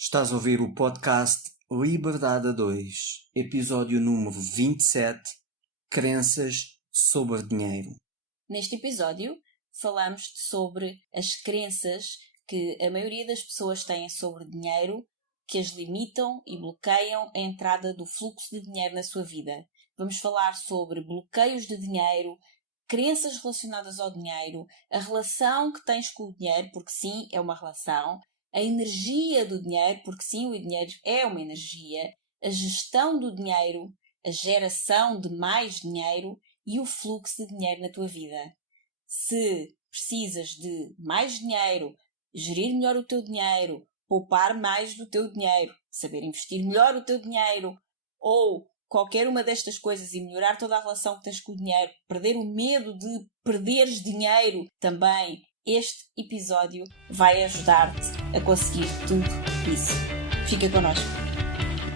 Estás a ouvir o podcast Liberdade a 2, episódio número 27, Crenças sobre dinheiro. Neste episódio, falamos sobre as crenças que a maioria das pessoas têm sobre dinheiro, que as limitam e bloqueiam a entrada do fluxo de dinheiro na sua vida. Vamos falar sobre bloqueios de dinheiro, crenças relacionadas ao dinheiro, a relação que tens com o dinheiro, porque sim, é uma relação, a energia do dinheiro, porque sim, o dinheiro é uma energia, a gestão do dinheiro, a geração de mais dinheiro e o fluxo de dinheiro na tua vida. Se precisas de mais dinheiro, gerir melhor o teu dinheiro, poupar mais do teu dinheiro, saber investir melhor o teu dinheiro, ou qualquer uma destas coisas e melhorar toda a relação que tens com o dinheiro, perder o medo de perderes dinheiro também, este episódio vai ajudar-te a conseguir tudo isso. Fica connosco.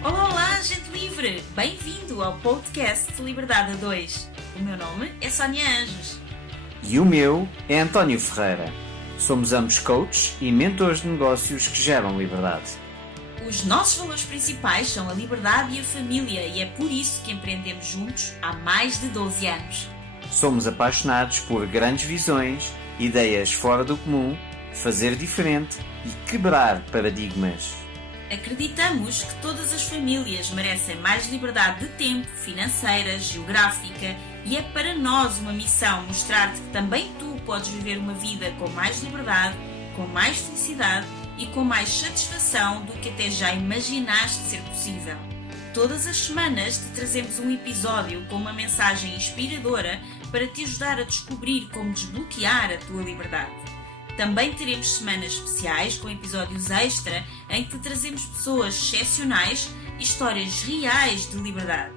Olá, gente livre! Bem-vindo ao podcast Liberdade a 2. O meu nome é Sónia Anjos. E o meu é António Ferreira. Somos ambos coaches e mentores de negócios que geram liberdade. Os nossos valores principais são a liberdade e a família e é por isso que empreendemos juntos há mais de 12 anos. Somos apaixonados por grandes visões, ideias fora do comum, fazer diferente e quebrar paradigmas. Acreditamos que todas as famílias merecem mais liberdade de tempo, financeira, geográfica e é para nós uma missão mostrar-te que também tu podes viver uma vida com mais liberdade, com mais felicidade e com mais satisfação do que até já imaginaste ser possível. Todas as semanas te trazemos um episódio com uma mensagem inspiradora para te ajudar a descobrir como desbloquear a tua liberdade. Também teremos semanas especiais com episódios extra em que te trazemos pessoas excepcionais e histórias reais de liberdade.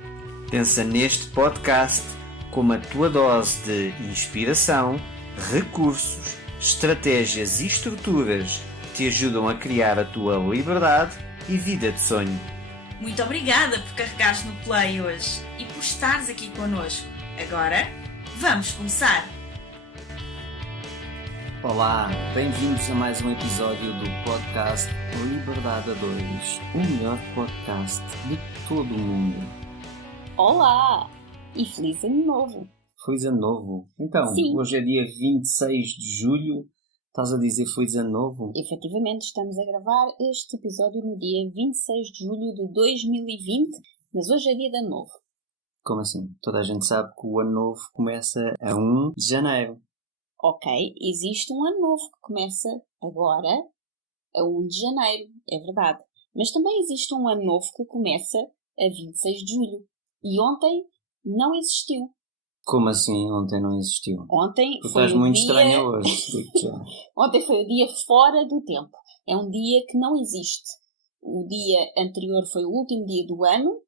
Pensa neste podcast como a tua dose de inspiração, recursos, estratégias e estruturas que te ajudam a criar a tua liberdade e vida de sonho. Muito obrigada por carregares no play hoje e por estares aqui connosco. Agora, vamos começar! Olá, bem-vindos a mais um episódio do podcast Liberdade a 2, o melhor podcast de todo o mundo. Olá! E feliz ano novo! Feliz ano novo! Então, Sim. Hoje é dia 26 de julho, estás a dizer feliz ano novo? Efetivamente, estamos a gravar este episódio no dia 26 de julho de 2020, mas hoje é dia de ano novo. Como assim? Toda a gente sabe que o ano novo começa a 1 de janeiro. Ok, existe um ano novo que começa agora, a 1 de janeiro, é verdade. Mas também existe um ano novo que começa a 26 de julho. E ontem não existiu. Como assim ontem não existiu? Ontem Tu foi estás o muito dia... estranha hoje, digo-te já. Ontem foi o dia fora do tempo. É um dia que não existe. O dia anterior foi o último dia do ano.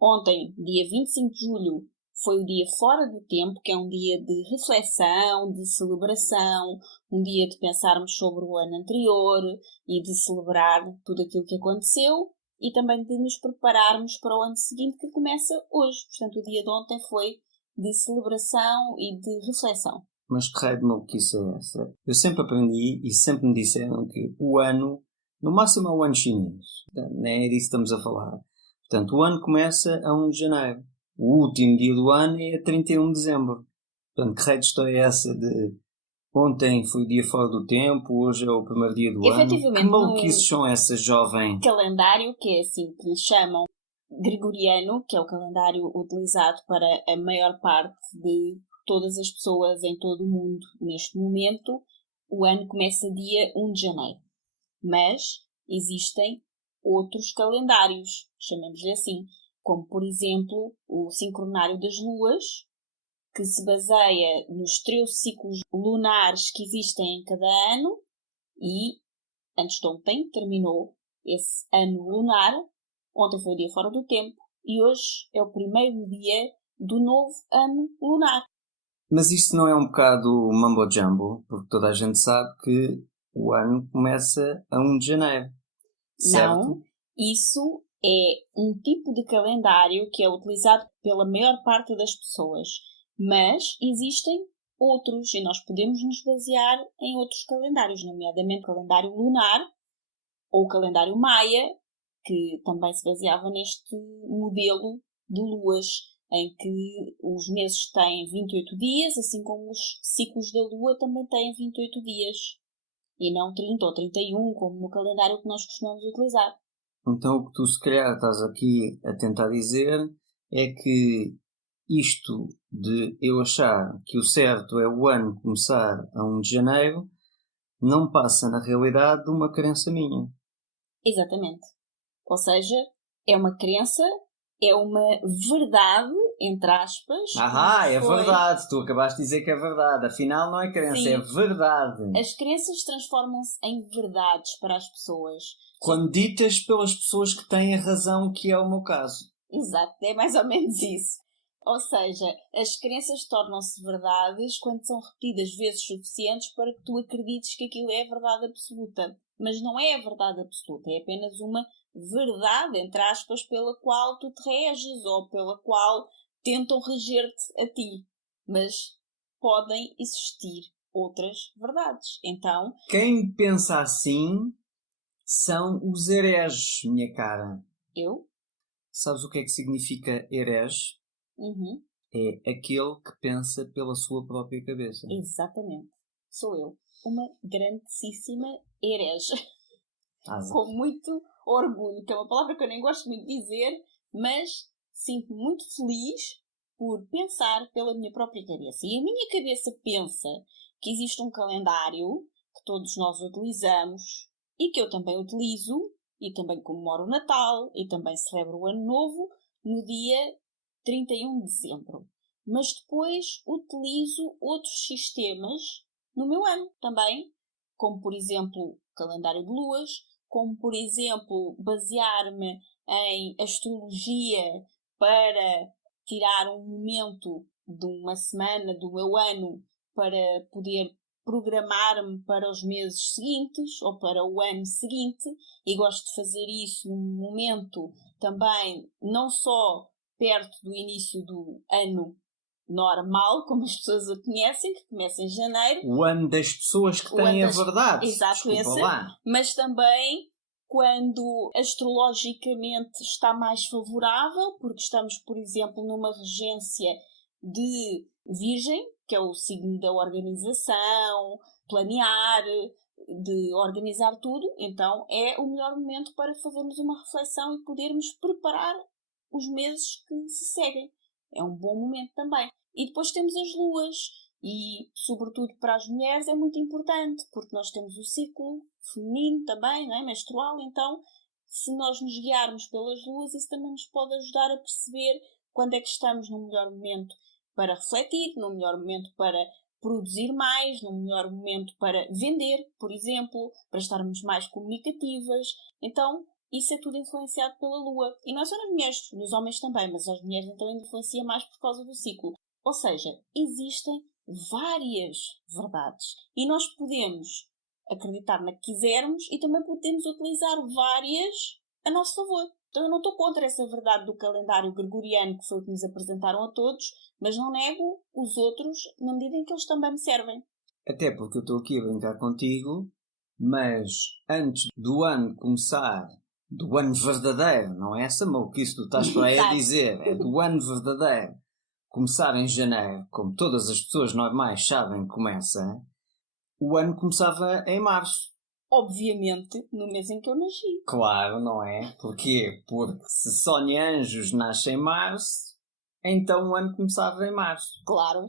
Ontem, dia 25 de julho, foi o dia fora do tempo, que é um dia de reflexão, de celebração, um dia de pensarmos sobre o ano anterior e de celebrar tudo aquilo que aconteceu e também de nos prepararmos para o ano seguinte que começa hoje. Portanto, o dia de ontem foi de celebração e de reflexão. Mas que raio de maluquice é essa? Eu sempre aprendi e sempre me disseram que o ano, no máximo é o ano chinês. Não é disso que estamos a falar. Portanto, o ano começa a 1 de janeiro. O último dia do ano é a 31 de dezembro. Portanto, que raio de história é essa de ontem foi o dia fora do tempo, hoje é o primeiro dia do ano? Que maluquices são essas, jovem? Calendário, que é assim que lhe chamam, gregoriano, que é o calendário utilizado para a maior parte de todas as pessoas em todo o mundo neste momento, o ano começa dia 1 de janeiro. Mas existem outros calendários, chamemos-lhe assim, como por exemplo o sincronário das luas, que se baseia nos 13 ciclos lunares que existem em cada ano e antes de ontem terminou esse ano lunar. Ontem foi o dia fora do tempo e hoje é o primeiro dia do novo ano lunar. Mas isto não é um bocado mambo-jumbo? Porque toda a gente sabe que o ano começa a 1 de janeiro, certo? Não, isso é um tipo de calendário que é utilizado pela maior parte das pessoas. Mas existem outros e nós podemos nos basear em outros calendários, nomeadamente o calendário lunar, Ou o calendário Maia, que também se baseava neste modelo de luas, em que os meses têm 28 dias, assim como os ciclos da lua também têm 28 dias. E não 30 ou 31, como no calendário que nós costumamos utilizar. Então o que tu se calhar estás aqui a tentar dizer é que isto de eu achar que o certo é o ano começar a 1 de janeiro não passa na realidade de uma crença minha. Exatamente. Ou seja, é uma crença, é uma verdade, entre aspas. É verdade. Tu acabaste de dizer que é verdade. Afinal não é crença, Sim. é verdade. As crenças transformam-se em verdades para as pessoas. Quando ditas pelas pessoas que têm a razão, que é o meu caso. Exato, é mais ou menos isso. Ou seja, as crenças tornam-se verdades quando são repetidas vezes suficientes para que tu acredites que aquilo é a verdade absoluta. Mas não é a verdade absoluta, é apenas uma verdade, entre aspas, pela qual tu te reges ou pela qual tentam reger-te a ti. Mas podem existir outras verdades. Então, Quem pensa assim são os hereges, minha cara. eu? Sabes o que é que significa herege? Uhum. É aquele que pensa pela sua própria cabeça. Exatamente. Sou eu. Uma grandíssima herege. Asa. Com muito orgulho, que é uma palavra que eu nem gosto muito de dizer, mas sinto-me muito feliz por pensar pela minha própria cabeça. E a minha cabeça pensa que existe um calendário que todos nós utilizamos e que eu também utilizo e também comemoro o Natal e também celebro o Ano Novo no dia 31 de dezembro. Mas depois utilizo outros sistemas no meu ano também, como por exemplo o calendário de luas, como por exemplo basear-me em astrologia para tirar um momento de uma semana do meu ano para poder programar-me para os meses seguintes ou para o ano seguinte, e gosto de fazer isso num momento também não só perto do início do ano normal, como as pessoas o conhecem, que começa em janeiro. O ano das pessoas que têm a verdade. Exato, Desculpa esse. lá. Mas também quando astrologicamente está mais favorável, porque estamos, por exemplo, numa regência de Virgem, que é o signo da organização, planear, de organizar tudo, então é o melhor momento para fazermos uma reflexão e podermos preparar os meses que se seguem. É um bom momento também. E depois temos as luas, e sobretudo para as mulheres é muito importante, porque nós temos o ciclo feminino também, não é? Menstrual, então se nós nos guiarmos pelas luas, isso também nos pode ajudar a perceber quando é que estamos no melhor momento para refletir, no melhor momento para produzir mais, no melhor momento para vender, por exemplo, para estarmos mais comunicativas. Então, isso é tudo influenciado pela lua. E não é só nas mulheres, nos homens também, mas as mulheres então influencia mais por causa do ciclo. Ou seja, existem várias verdades. E nós podemos acreditar na que quisermos e também podemos utilizar várias a nosso favor. Então eu não estou contra essa verdade do calendário gregoriano, que foi o que nos apresentaram a todos, mas não nego os outros na medida em que eles também me servem. Até porque eu estou aqui a brincar contigo, mas antes do ano começar, do ano verdadeiro, não é essa maluquice que tu estás para aí a dizer, é do ano verdadeiro, começar em janeiro, como todas as pessoas normais sabem que começa, o ano começava em março. Obviamente, no mês em que eu nasci. Claro, não é? Porquê? Porque se Sónia Anjos nasce em março, então o ano começava em março. Claro.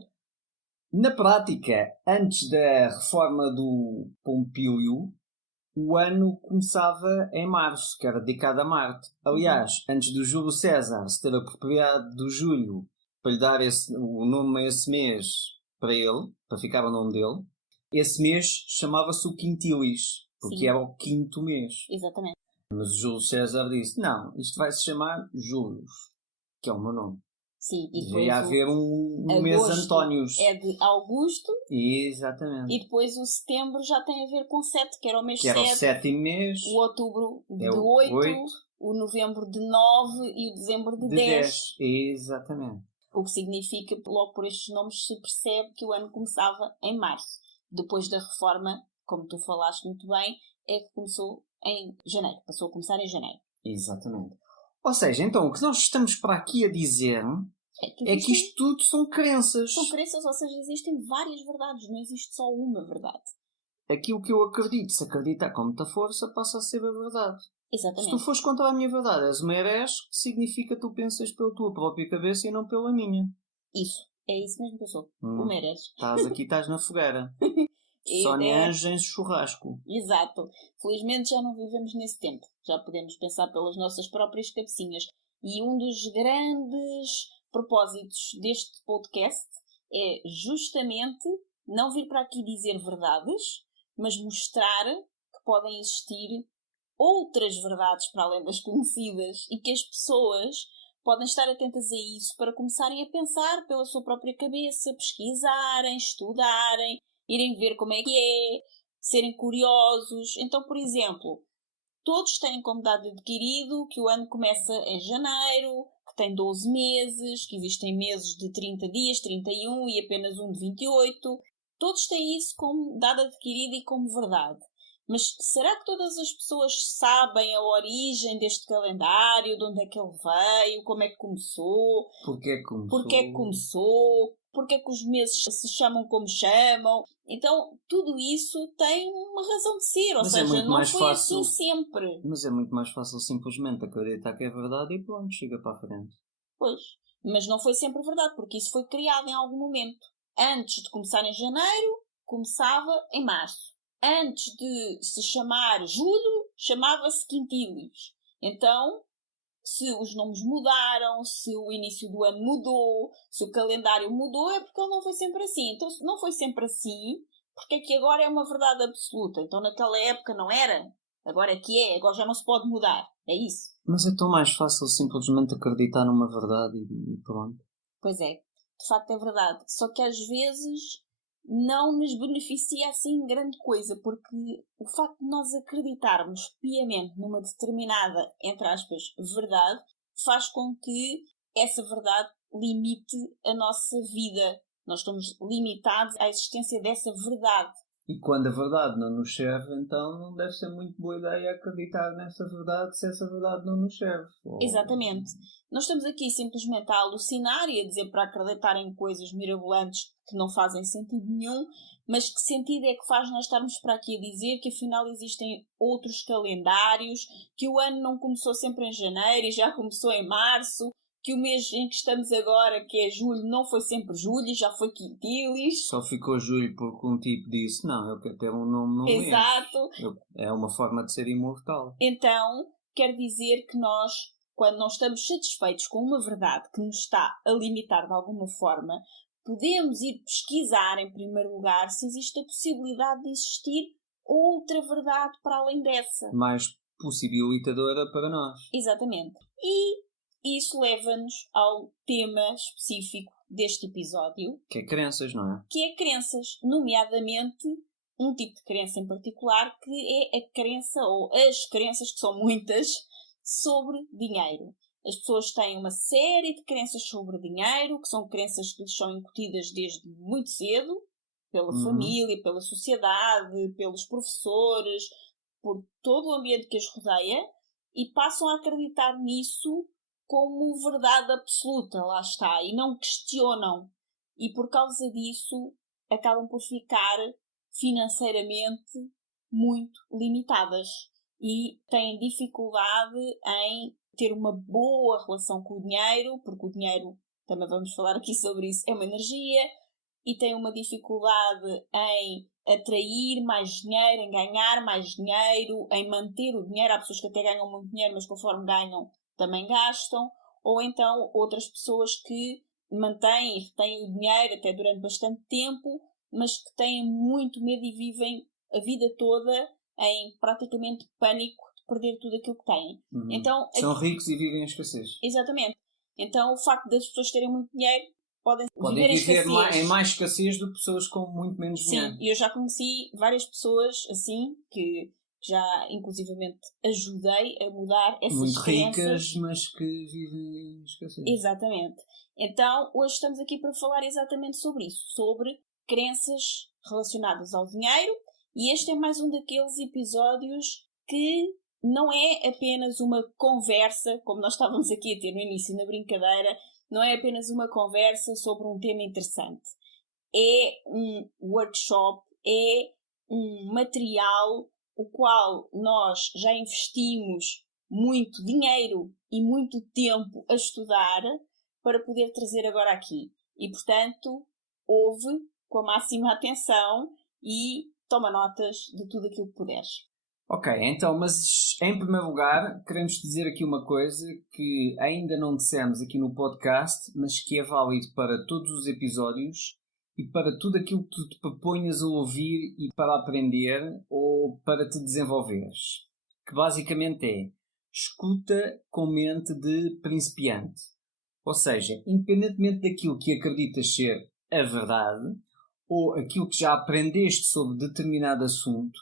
Na prática, antes da reforma do Pompílio, o ano começava em março, que era dedicado a Marte. Aliás, antes do Júlio César se ter apropriado do Júlio para lhe dar o nome a esse mês para ele, para ficar o nome dele, esse mês chamava-se o Quintilis, porque Sim. era o quinto mês. Exatamente. Mas o Júlio César disse, não, isto vai se chamar Július, que é o meu nome. Sim, e devia haver um mês Antónios. É de Augusto. Exatamente. E depois o setembro já tem a ver com 7, que era o mês 7. Que era o sétimo mês. O outubro de é 8, o novembro de 9 e o dezembro de 10. Exatamente. O que significa que logo por estes nomes se percebe que o ano começava em março. Depois da reforma, como tu falaste muito bem, é que começou em janeiro. Passou a começar em janeiro. Exatamente. Ou seja, então, o que nós estamos para aqui a dizer é que isto tudo são crenças. São crenças, ou seja, existem várias verdades, não existe só uma verdade. Aquilo que eu acredito, se acreditar com muita força, passa a ser a verdade. Exatamente. Se tu fores contra a minha verdade, és uma herege, que significa que tu pensas pela tua própria cabeça e não pela minha. Isso. É isso mesmo que eu sou. Uma herege. Estás na fogueira. Sónia Anjos em churrasco. Exato. Felizmente já não vivemos nesse tempo. Já podemos pensar pelas nossas próprias cabecinhas. E um dos grandes propósitos deste podcast é justamente não vir para aqui dizer verdades, mas mostrar que podem existir outras verdades para além das conhecidas e que as pessoas podem estar atentas a isso para começarem a pensar pela sua própria cabeça, pesquisarem, estudarem, irem ver como é que é, serem curiosos. Então, por exemplo, todos têm como dado adquirido que o ano começa em janeiro, que tem 12 meses, que existem meses de 30 dias, 31 e apenas um de 28. Todos têm isso como dado adquirido e como verdade. Mas será que todas as pessoas sabem a origem deste calendário, de onde é que ele veio, como é que começou? Porquê é que começou? Porquê é que os meses se chamam como chamam? Então, tudo isso tem uma razão de ser, ou seja, não foi assim sempre. Mas é muito mais fácil simplesmente acreditar que é verdade e pronto, chega para a frente. Pois, mas não foi sempre verdade, porque isso foi criado em algum momento. Antes de começar em janeiro, começava em março. Antes de se chamar julho, chamava-se quintilis. Então, se os nomes mudaram, se o início do ano mudou, se o calendário mudou, é porque ele não foi sempre assim. Então, se não foi sempre assim, porque é que agora é uma verdade absoluta? Então, naquela época não era? Agora é que é, agora já não se pode mudar. É isso. Mas é tão mais fácil simplesmente acreditar numa verdade e pronto. Pois é, de facto é verdade. Só que às vezes não nos beneficia assim grande coisa, porque o facto de nós acreditarmos piamente numa determinada, entre aspas, verdade, faz com que essa verdade limite a nossa vida. Nós estamos limitados à existência dessa verdade. E quando a verdade não nos serve, então não deve ser muito boa ideia acreditar nessa verdade se essa verdade não nos serve. Exatamente. Nós estamos aqui simplesmente a alucinar e a dizer para acreditar em coisas mirabolantes que não fazem sentido nenhum, mas que sentido é que faz nós estarmos para aqui a dizer que afinal existem outros calendários, que o ano não começou sempre em janeiro e já começou em março, que o mês em que estamos agora, que é julho, não foi sempre julho e já foi quintilis. Só ficou julho porque um tipo disse, não, eu quero ter um nome no mês. Exato. É uma forma de ser imortal. Então, quer dizer que nós, quando não estamos satisfeitos com uma verdade que nos está a limitar de alguma forma, podemos ir pesquisar, em primeiro lugar, se existe a possibilidade de existir outra verdade para além dessa. Mais possibilitadora para nós. Exatamente. E isso leva-nos ao tema específico deste episódio. Que é crenças, não é? Que é crenças, nomeadamente um tipo de crença em particular, que é a crença, ou as crenças, que são muitas, sobre dinheiro. As pessoas têm uma série de crenças sobre dinheiro, que são crenças que lhes são incutidas desde muito cedo, pela família, pela sociedade, pelos professores, por todo o ambiente que as rodeia, e passam a acreditar nisso como verdade absoluta, lá está, e não questionam. E por causa disso, acabam por ficar financeiramente muito limitadas e têm dificuldade em ter uma boa relação com o dinheiro, porque o dinheiro, também vamos falar aqui sobre isso, é uma energia, e têm uma dificuldade em atrair mais dinheiro, em ganhar mais dinheiro, em manter o dinheiro. Há pessoas que até ganham muito dinheiro, mas conforme ganham também gastam, ou então outras pessoas que mantêm e retêm o dinheiro até durante bastante tempo, mas que têm muito medo e vivem a vida toda em praticamente pânico de perder tudo aquilo que têm. Então, são ricos e vivem em escassez. Exatamente. Então, o facto das pessoas terem muito dinheiro podem viver em mais escassez do que pessoas com muito menos dinheiro. Sim, e eu já conheci várias pessoas assim que já inclusivamente ajudei a mudar essas muito crenças. Ricas, mas que vivem em escassez. Exatamente. Então, hoje estamos aqui para falar exatamente sobre isso, sobre crenças relacionadas ao dinheiro, e este é mais um daqueles episódios que não é apenas uma conversa, como nós estávamos aqui a ter no início na brincadeira, não é apenas uma conversa sobre um tema interessante. É um workshop, é um material o qual nós já investimos muito dinheiro e muito tempo a estudar para poder trazer agora aqui. E, portanto, ouve com a máxima atenção e toma notas de tudo aquilo que puderes. Ok, então, mas em primeiro lugar, queremos dizer aqui uma coisa que ainda não dissemos aqui no podcast, mas que é válido para todos os episódios e para tudo aquilo que tu te proponhas a ouvir e para aprender ou para te desenvolveres. Que basicamente é, escuta com mente de principiante. Ou seja, independentemente daquilo que acreditas ser a verdade ou aquilo que já aprendeste sobre determinado assunto,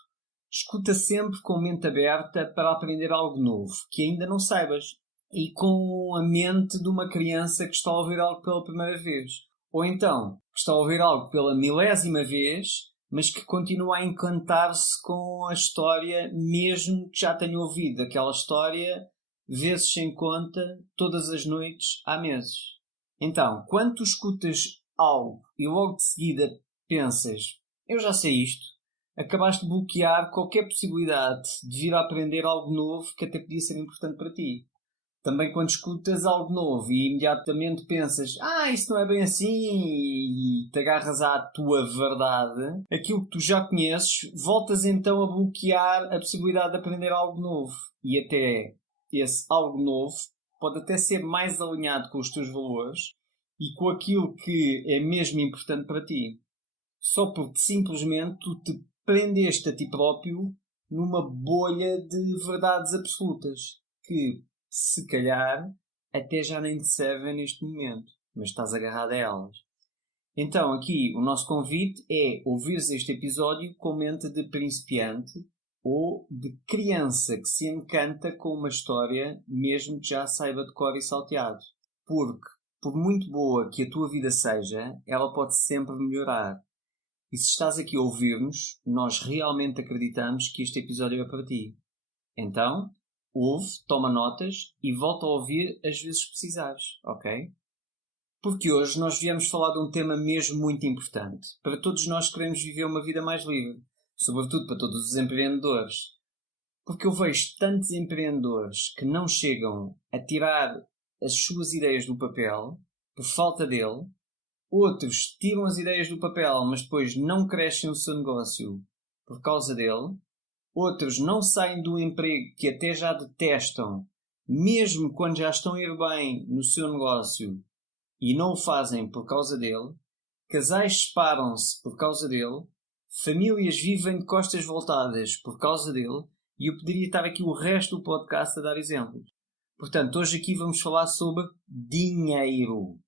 escuta sempre com mente aberta para aprender algo novo, que ainda não saibas. E com a mente de uma criança que está a ouvir algo pela primeira vez. Ou então, que está a ouvir algo pela milésima vez, mas que continua a encantar-se com a história, mesmo que já tenha ouvido aquela história vezes sem conta, todas as noites, há meses. Então, quando tu escutas algo e logo de seguida pensas, eu já sei isto, acabaste de bloquear qualquer possibilidade de vir a aprender algo novo que até podia ser importante para ti. Também quando escutas algo novo e imediatamente pensas, isso não é bem assim, e te agarras à tua verdade, aquilo que tu já conheces, voltas então a bloquear a possibilidade de aprender algo novo. E até esse algo novo pode até ser mais alinhado com os teus valores e com aquilo que é mesmo importante para ti. Só porque simplesmente tu te prendeste a ti próprio numa bolha de verdades absolutas que, se calhar, até já nem te servem neste momento, mas estás agarrado a elas. Então, aqui, o nosso convite é ouvires este episódio com mente de principiante ou de criança que se encanta com uma história, mesmo que já saiba de cor e salteado. Porque, por muito boa que a tua vida seja, ela pode sempre melhorar. E se estás aqui a ouvir-nos, nós realmente acreditamos que este episódio é para ti. Então, ouve, toma notas e volta a ouvir às vezes que precisares, ok? Porque hoje nós viemos falar de um tema mesmo muito importante. Para todos nós que queremos viver uma vida mais livre. Sobretudo para todos os empreendedores. Porque eu vejo tantos empreendedores que não chegam a tirar as suas ideias do papel por falta dele. Outros tiram as ideias do papel, mas depois não crescem o seu negócio por causa dele. Outros não saem do emprego que até já detestam, mesmo quando já estão a ir bem no seu negócio, e não o fazem por causa dele. Casais separam-se por causa dele. Famílias vivem de costas voltadas por causa dele. E eu poderia estar aqui o resto do podcast a dar exemplos. Portanto, hoje aqui vamos falar sobre dinheiro.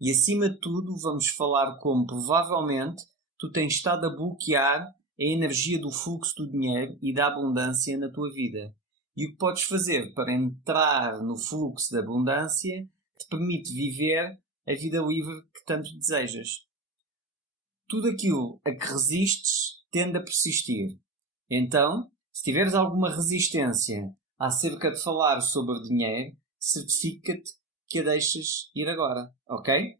E acima de tudo vamos falar como provavelmente tu tens estado a bloquear a energia do fluxo do dinheiro e da abundância na tua vida. E o que podes fazer para entrar no fluxo da abundância que te permite viver a vida livre que tanto desejas. Tudo aquilo a que resistes tende a persistir. Então, se tiveres alguma resistência acerca de falar sobre dinheiro, certifica-te que a deixas ir agora, ok?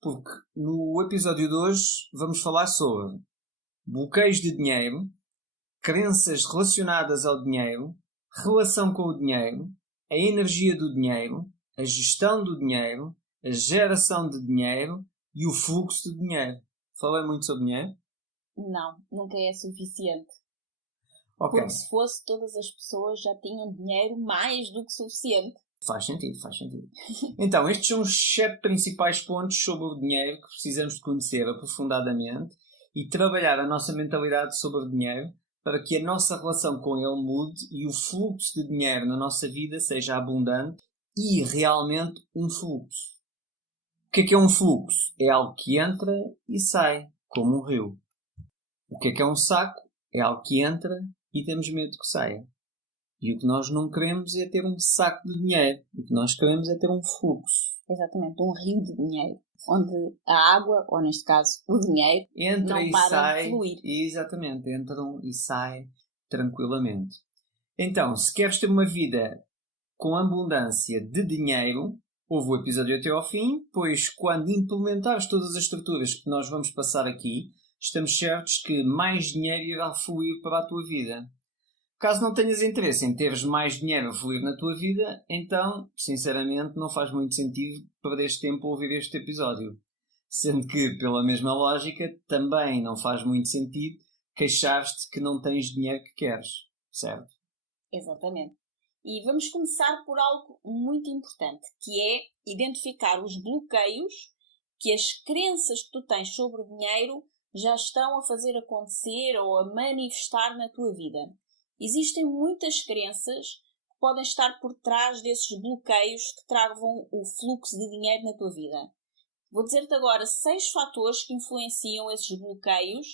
Porque no episódio de hoje vamos falar sobre bloqueios de dinheiro, crenças relacionadas ao dinheiro, relação com o dinheiro, a energia do dinheiro, a gestão do dinheiro, a geração de dinheiro e o fluxo de dinheiro. Falei muito sobre dinheiro? Não, nunca é suficiente. Ok. Porque se fosse, todas as pessoas já tinham dinheiro mais do que suficiente. Faz sentido. Então, estes são os 7 principais pontos sobre o dinheiro que precisamos de conhecer aprofundadamente e trabalhar a nossa mentalidade sobre o dinheiro para que a nossa relação com ele mude e o fluxo de dinheiro na nossa vida seja abundante e realmente um fluxo. O que é um fluxo? É algo que entra e sai, como um rio. O que é um saco? É algo que entra e temos medo que saia. E o que nós não queremos é ter um saco de dinheiro. O que nós queremos é ter um fluxo. Exatamente, um rio de dinheiro. Onde a água, ou neste caso o dinheiro, entra não e para sai. de fluir. Exatamente, entram e saem tranquilamente. Então, se queres ter uma vida com abundância de dinheiro, ouve o episódio até ao fim, pois quando implementares todas as estruturas que nós vamos passar aqui, estamos certos que mais dinheiro irá fluir para a tua vida. Caso não tenhas interesse em teres mais dinheiro a fluir na tua vida, então, sinceramente, não faz muito sentido perderes tempo a ouvir este episódio. Sendo que, pela mesma lógica, também não faz muito sentido queixar-te que não tens dinheiro que queres, certo? Exatamente. E vamos começar por algo muito importante, que é identificar os bloqueios que as crenças que tu tens sobre o dinheiro já estão a fazer acontecer ou a manifestar na tua vida. Existem muitas crenças que podem estar por trás desses bloqueios que travam o fluxo de dinheiro na tua vida. Vou dizer-te agora 6 fatores que influenciam esses bloqueios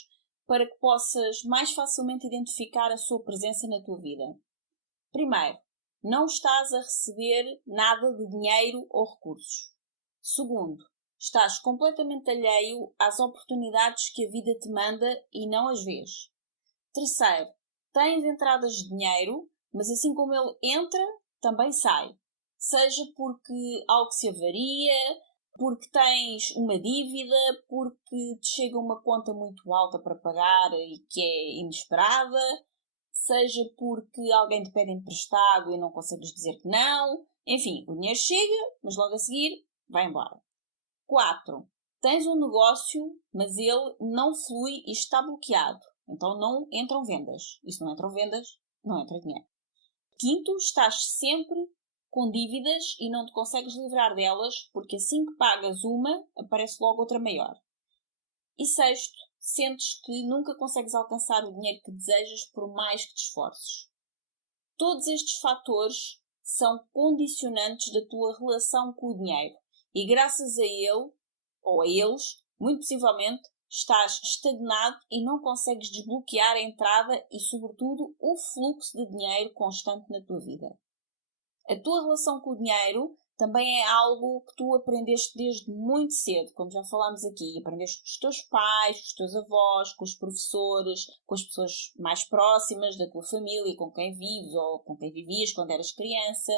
para que possas mais facilmente identificar a sua presença na tua vida. Primeiro, não estás a receber nada de dinheiro ou recursos. Segundo, estás completamente alheio às oportunidades que a vida te manda e não as vês. Terceiro, tens entradas de dinheiro, mas assim como ele entra, também sai. Seja porque algo se avaria, porque tens uma dívida, porque te chega uma conta muito alta para pagar e que é inesperada, seja porque alguém te pede emprestado e não consegues dizer que não. Enfim, o dinheiro chega, mas logo a seguir vai embora. 4. Tens um negócio, mas ele não flui e está bloqueado. Então não entram vendas. E se não entram vendas, não entra dinheiro. 5. Estás sempre com dívidas e não te consegues livrar delas, porque assim que pagas uma, aparece logo outra maior. E 6. Sentes que nunca consegues alcançar o dinheiro que desejas por mais que te esforces. Todos estes fatores são condicionantes da tua relação com o dinheiro e graças a ele, ou a eles, muito possivelmente, estás estagnado e não consegues desbloquear a entrada e, sobretudo, o fluxo de dinheiro constante na tua vida. A tua relação com o dinheiro também é algo que tu aprendeste desde muito cedo, como já falámos aqui. Aprendeste com os teus pais, com os teus avós, com os professores, com as pessoas mais próximas da tua família, com quem vives ou com quem vivias quando eras criança.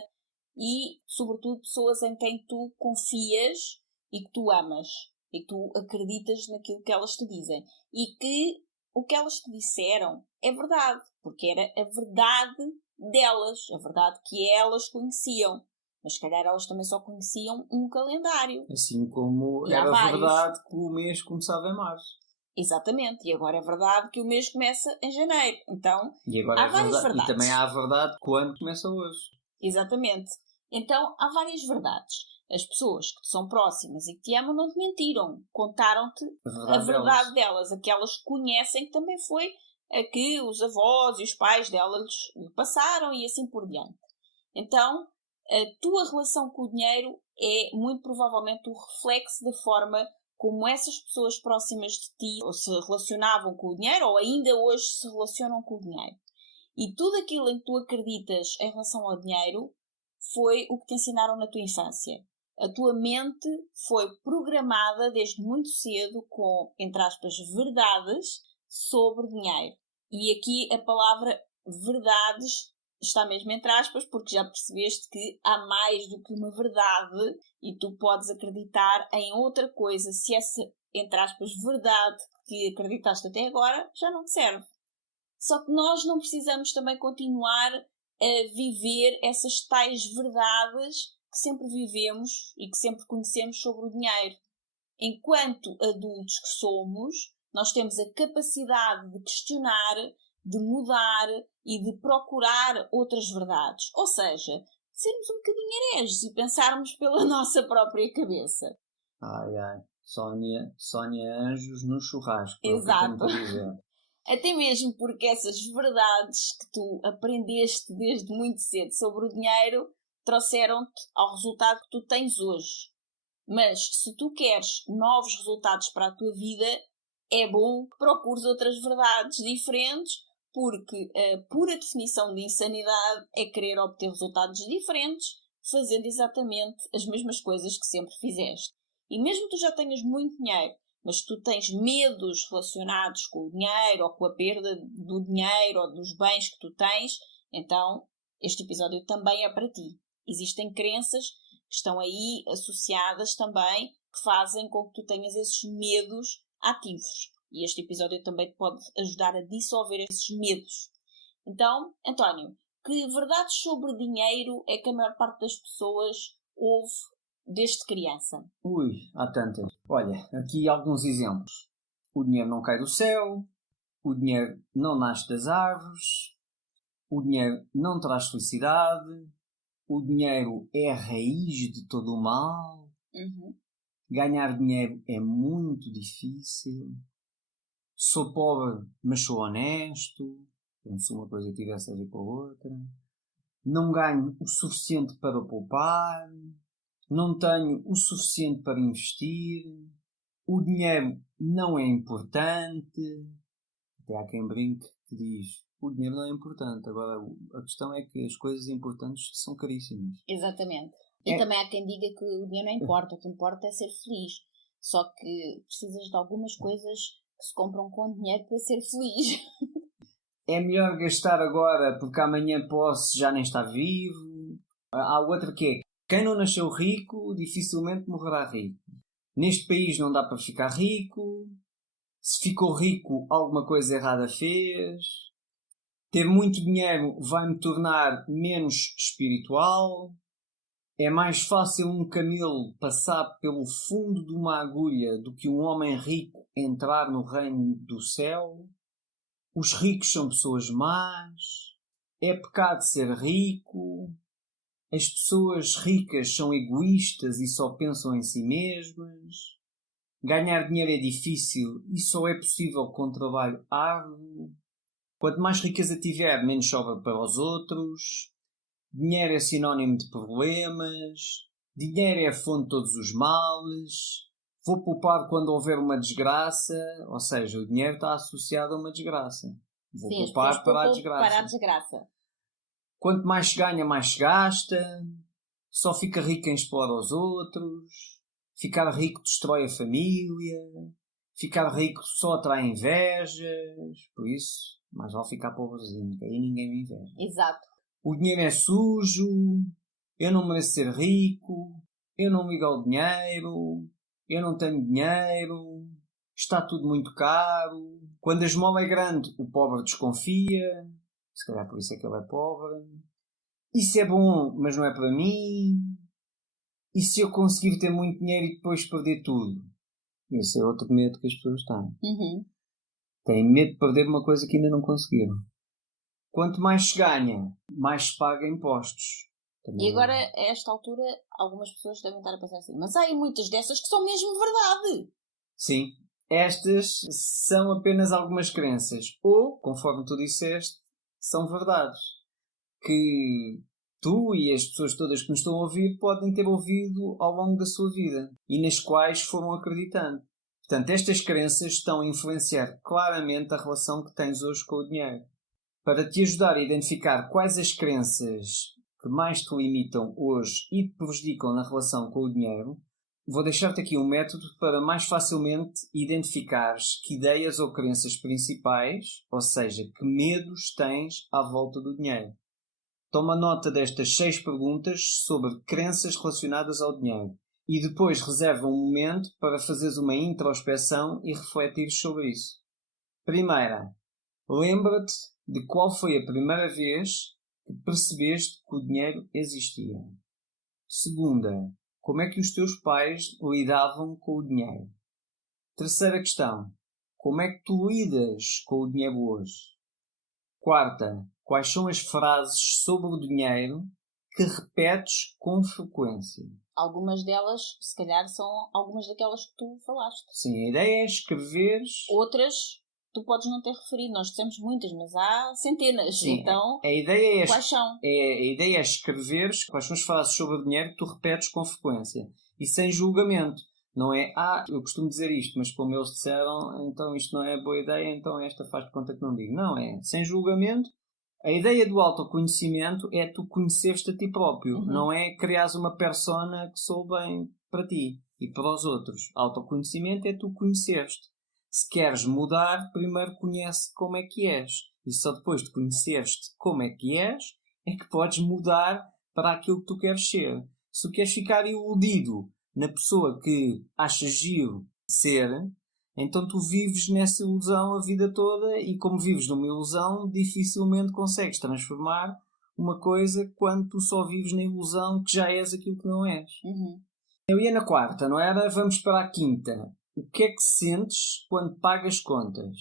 E, sobretudo, pessoas em quem tu confias e que tu amas. E que tu acreditas naquilo que elas te dizem. E que o que elas te disseram é verdade. Porque era a verdade delas. A verdade que elas conheciam. Mas se calhar elas também só conheciam um calendário. Assim como era verdade que o mês começava em março. Exatamente. E agora é verdade que o mês começa em janeiro. Então, e agora há várias verdades. E também há a verdade quando começa hoje. Exatamente. Então, há várias verdades. As pessoas que te são próximas e que te amam não te mentiram. Contaram-te a verdade delas. A que elas conhecem, que também foi a que os avós e os pais delas lhe passaram e assim por diante. Então, a tua relação com o dinheiro é muito provavelmente o reflexo da forma como essas pessoas próximas de ti ou se relacionavam com o dinheiro ou ainda hoje se relacionam com o dinheiro. E tudo aquilo em que tu acreditas em relação ao dinheiro foi o que te ensinaram na tua infância. A tua mente foi programada desde muito cedo com, entre aspas, verdades sobre dinheiro. E aqui a palavra verdades está mesmo entre aspas, porque já percebeste que há mais do que uma verdade e tu podes acreditar em outra coisa se essa, entre aspas, verdade que acreditaste até agora já não te serve. Só que nós não precisamos também continuar a viver essas tais verdades que sempre vivemos e que sempre conhecemos sobre o dinheiro. Enquanto adultos que somos, nós temos a capacidade de questionar, de mudar e de procurar outras verdades. Ou seja, sermos um bocadinho hereges e pensarmos pela nossa própria cabeça. Ai, ai. Sónia Anjos no churrasco. Exato. Até mesmo porque essas verdades que tu aprendeste desde muito cedo sobre o dinheiro trouxeram-te ao resultado que tu tens hoje. Mas se tu queres novos resultados para a tua vida, é bom que procures outras verdades diferentes, porque a pura definição de insanidade é querer obter resultados diferentes, fazendo exatamente as mesmas coisas que sempre fizeste. E mesmo que tu já tenhas muito dinheiro, mas tu tens medos relacionados com o dinheiro, ou com a perda do dinheiro, ou dos bens que tu tens, Então, este episódio também é para ti. Existem crenças que estão aí associadas também, que fazem com que tu tenhas esses medos ativos. E este episódio também te pode ajudar a dissolver esses medos. Então, António, que verdades sobre dinheiro é que a maior parte das pessoas ouve desde criança? Há tantas. Olha, aqui alguns exemplos. O dinheiro não cai do céu, o dinheiro não nasce das árvores, o dinheiro não traz felicidade, o dinheiro é a raiz de todo o mal, ganhar dinheiro é muito difícil, sou pobre mas sou honesto, como se uma coisa tivesse a ver com a outra, não ganho o suficiente para poupar, não tenho o suficiente para investir, o dinheiro não é importante. Até há quem brinque que diz: o dinheiro não é importante. Agora, a questão é que as coisas importantes são caríssimas. Exatamente. E também há quem diga que o dinheiro não importa. O que importa é ser feliz. Só que precisas de algumas coisas que se compram com dinheiro para ser feliz. É melhor gastar agora porque amanhã posso já nem estar vivo. Há outra que é: quem não nasceu rico dificilmente morrerá rico. Neste país não dá para ficar rico. Se ficou rico, alguma coisa errada fez. Ter muito dinheiro vai-me tornar menos espiritual. É mais fácil um camelo passar pelo fundo de uma agulha do que um homem rico entrar no reino do céu. Os ricos são pessoas más. É pecado ser rico. As pessoas ricas são egoístas e só pensam em si mesmas. Ganhar dinheiro é difícil e só é possível com trabalho árduo. Quanto mais riqueza tiver, menos sobra para os outros. Dinheiro é sinónimo de problemas. Dinheiro é a fonte de todos os males. Vou poupar quando houver uma desgraça. Ou seja, o dinheiro está associado a uma desgraça. Vou poupar para a desgraça. Quanto mais se ganha, mais se gasta. Só fica rico quem explora os outros. Ficar rico destrói a família. Ficar rico só atrai invejas. Por isso, mais vale ficar pobrezinho, que aí ninguém me inveja. Exato. O dinheiro é sujo. Eu não mereço ser rico. Eu não ligo ao dinheiro. Eu não tenho dinheiro. Está tudo muito caro. Quando a esmola é grande, o pobre desconfia. Se calhar por isso é que ele é pobre. Isso é bom, mas não é para mim. E se eu conseguir ter muito dinheiro e depois perder tudo? Esse é outro medo que as pessoas têm. Têm medo de perder uma coisa que ainda não conseguiram. Quanto mais se ganha, mais se paga impostos. E agora, a esta altura, algumas pessoas devem estar a pensar assim: mas há aí muitas dessas que são mesmo verdade. Sim. Estas são apenas algumas crenças. Ou, conforme tu disseste, são verdades. Que tu e as pessoas todas que nos estão a ouvir podem ter ouvido ao longo da sua vida e nas quais foram acreditando. Portanto, estas crenças estão a influenciar claramente a relação que tens hoje com o dinheiro. Para te ajudar a identificar quais as crenças que mais te limitam hoje e te prejudicam na relação com o dinheiro, vou deixar-te aqui um método para mais facilmente identificares que ideias ou crenças principais, ou seja, que medos tens à volta do dinheiro. Toma nota destas 6 perguntas sobre crenças relacionadas ao dinheiro e depois reserva um momento para fazeres uma introspeção e refletires sobre isso. Primeira, lembra-te de qual foi a primeira vez que percebeste que o dinheiro existia. Segunda, como é que os teus pais lidavam com o dinheiro? Terceira questão, como é que tu lidas com o dinheiro hoje? Quarta, quais são as frases sobre o dinheiro que repetes com frequência? Algumas delas, se calhar, são algumas daquelas que tu falaste. Sim, a ideia é escreveres. Outras, tu podes não ter referido. Nós dissemos muitas, mas há centenas. Sim, então, a ideia é quais são? A ideia é escreveres quais são as frases sobre o dinheiro que tu repetes com frequência. E sem julgamento. Não é, eu costumo dizer isto, mas como eles disseram, então isto não é boa ideia, então esta faz de conta que não digo. Não, é sem julgamento. A ideia do autoconhecimento é tu conheceres-te a ti próprio. Não é criares uma persona que sou bem para ti e para os outros. Autoconhecimento é tu conheceres-te. Se queres mudar, primeiro conhece como é que és. E só depois de conheceres-te como é que podes mudar para aquilo que tu queres ser. Se tu queres ficar iludido na pessoa que achas giro ser, então tu vives nessa ilusão a vida toda e como vives numa ilusão, dificilmente consegues transformar uma coisa quando tu só vives na ilusão que já és aquilo que não és. Eu ia na quarta, não era? Vamos para a quinta. O que é que sentes quando pagas contas?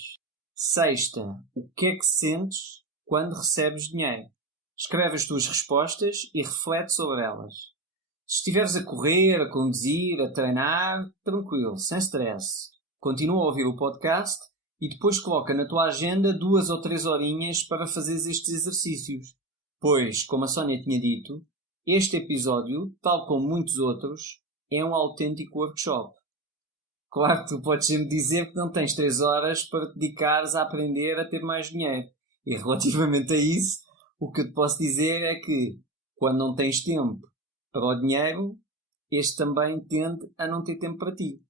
Sexta. O que é que sentes quando recebes dinheiro? Escreve as tuas respostas e reflete sobre elas. Se estiveres a correr, a conduzir, a treinar, tranquilo, sem stress. Continua a ouvir o podcast e depois coloca na tua agenda 2 ou 3 horinhas para fazeres estes exercícios. Pois, como a Sónia tinha dito, este episódio, tal como muitos outros, é um autêntico workshop. Claro que tu podes sempre dizer que não tens 3 horas para te dedicares a aprender a ter mais dinheiro. E relativamente a isso, o que eu te posso dizer é que, quando não tens tempo para o dinheiro, este também tende a não ter tempo para ti.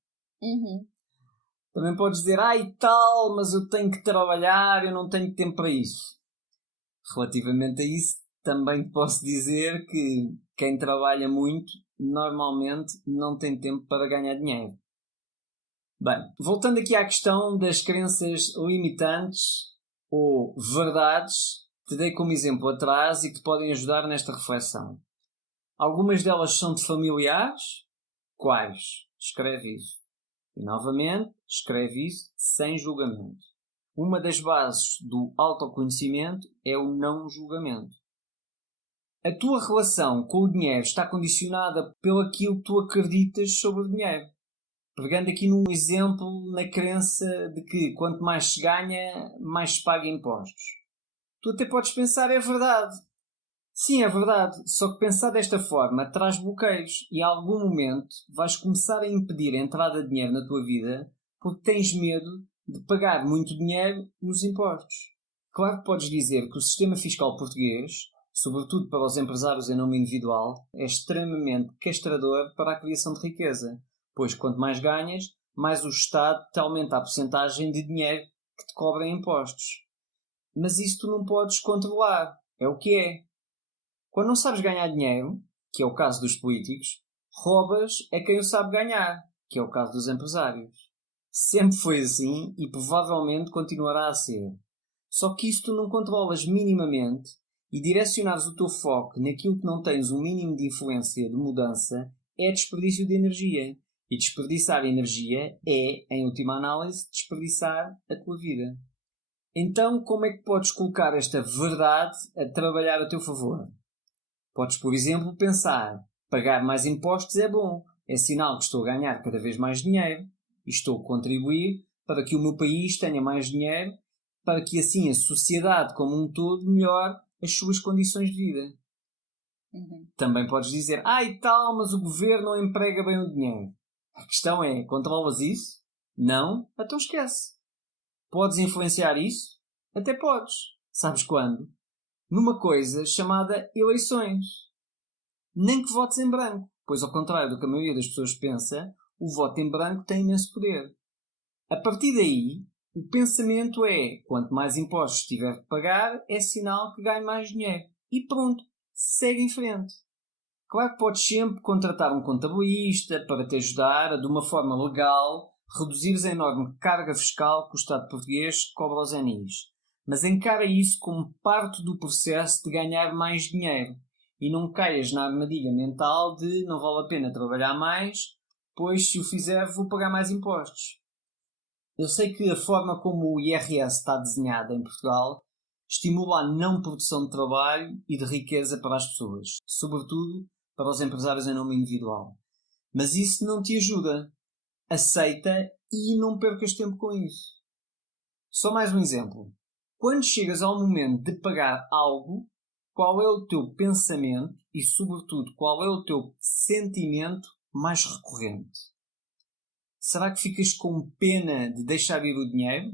Também podes dizer, e tal, mas eu tenho que trabalhar, eu não tenho tempo para isso. Relativamente a isso, também te posso dizer que quem trabalha muito, normalmente não tem tempo para ganhar dinheiro. Bem, voltando aqui à questão das crenças limitantes ou verdades, te dei como exemplo atrás e que te podem ajudar nesta reflexão. Algumas delas são-te familiares? Quais? Escreve isso. E novamente, escreve isso sem julgamento. Uma das bases do autoconhecimento é o não julgamento. A tua relação com o dinheiro está condicionada pelo aquilo que tu acreditas sobre o dinheiro. Pegando aqui num exemplo na crença de que quanto mais se ganha, mais se paga impostos. Tu até podes pensar, é verdade. Sim, é verdade. Só que pensar desta forma traz bloqueios e a algum momento vais começar a impedir a entrada de dinheiro na tua vida porque tens medo de pagar muito dinheiro nos impostos. Claro que podes dizer que o sistema fiscal português, sobretudo para os empresários em nome individual, é extremamente castrador para a criação de riqueza. Pois quanto mais ganhas, mais o Estado te aumenta a percentagem de dinheiro que te cobra em impostos. Mas isso tu não podes controlar. É o que é. Quando não sabes ganhar dinheiro, que é o caso dos políticos, roubas a quem o sabe ganhar, que é o caso dos empresários. Sempre foi assim e provavelmente continuará a ser. Só que isso tu não controlas minimamente e direcionares o teu foco naquilo que não tens um mínimo de influência de mudança é desperdício de energia. E desperdiçar energia é, em última análise, desperdiçar a tua vida. Então, como é que podes colocar esta verdade a trabalhar a teu favor? Podes, por exemplo, pensar, pagar mais impostos é bom, é sinal que estou a ganhar cada vez mais dinheiro e estou a contribuir para que o meu país tenha mais dinheiro, para que assim a sociedade como um todo melhore as suas condições de vida. Também podes dizer, e tal, mas o governo não emprega bem o dinheiro. A questão é, controlas isso? Não? Então esquece. Podes influenciar isso? Até podes. Sabes quando? Numa coisa chamada eleições. Nem que votes em branco, pois ao contrário do que a maioria das pessoas pensa, o voto em branco tem imenso poder. A partir daí, o pensamento é, quanto mais impostos tiver que pagar, é sinal que ganho mais dinheiro. E pronto, segue em frente. Claro que podes sempre contratar um contabilista para te ajudar a, de uma forma legal, reduzir a enorme carga fiscal que o Estado português cobra aos ENIs. Mas encara isso como parte do processo de ganhar mais dinheiro e não caias na armadilha mental de não vale a pena trabalhar mais, pois se o fizer vou pagar mais impostos. Eu sei que a forma como o IRS está desenhado em Portugal estimula a não produção de trabalho e de riqueza para as pessoas, sobretudo para os empresários em nome individual. Mas isso não te ajuda. Aceita e não percas tempo com isso. Só mais um exemplo. Quando chegas ao momento de pagar algo, qual é o teu pensamento e, sobretudo, qual é o teu sentimento mais recorrente? Será que ficas com pena de deixar ir o dinheiro?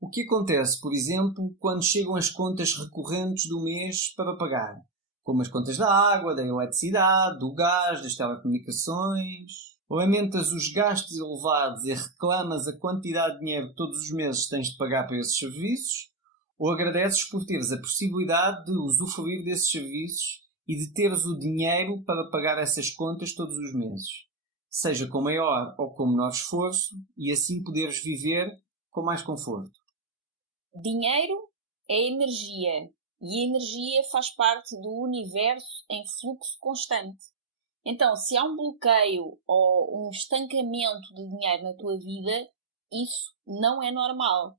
O que acontece, por exemplo, quando chegam as contas recorrentes do mês para pagar? Como as contas da água, da eletricidade, do gás, das telecomunicações. Lamentas os gastos elevados e reclamas a quantidade de dinheiro que todos os meses tens de pagar para esses serviços? ou agradeces por teres a possibilidade de usufruir desses serviços e de teres o dinheiro para pagar essas contas todos os meses, seja com maior ou com menor esforço, e assim poderes viver com mais conforto. Dinheiro é energia, e a energia faz parte do universo em fluxo constante. Então, se há um bloqueio ou um estancamento de dinheiro na tua vida, isso não é normal.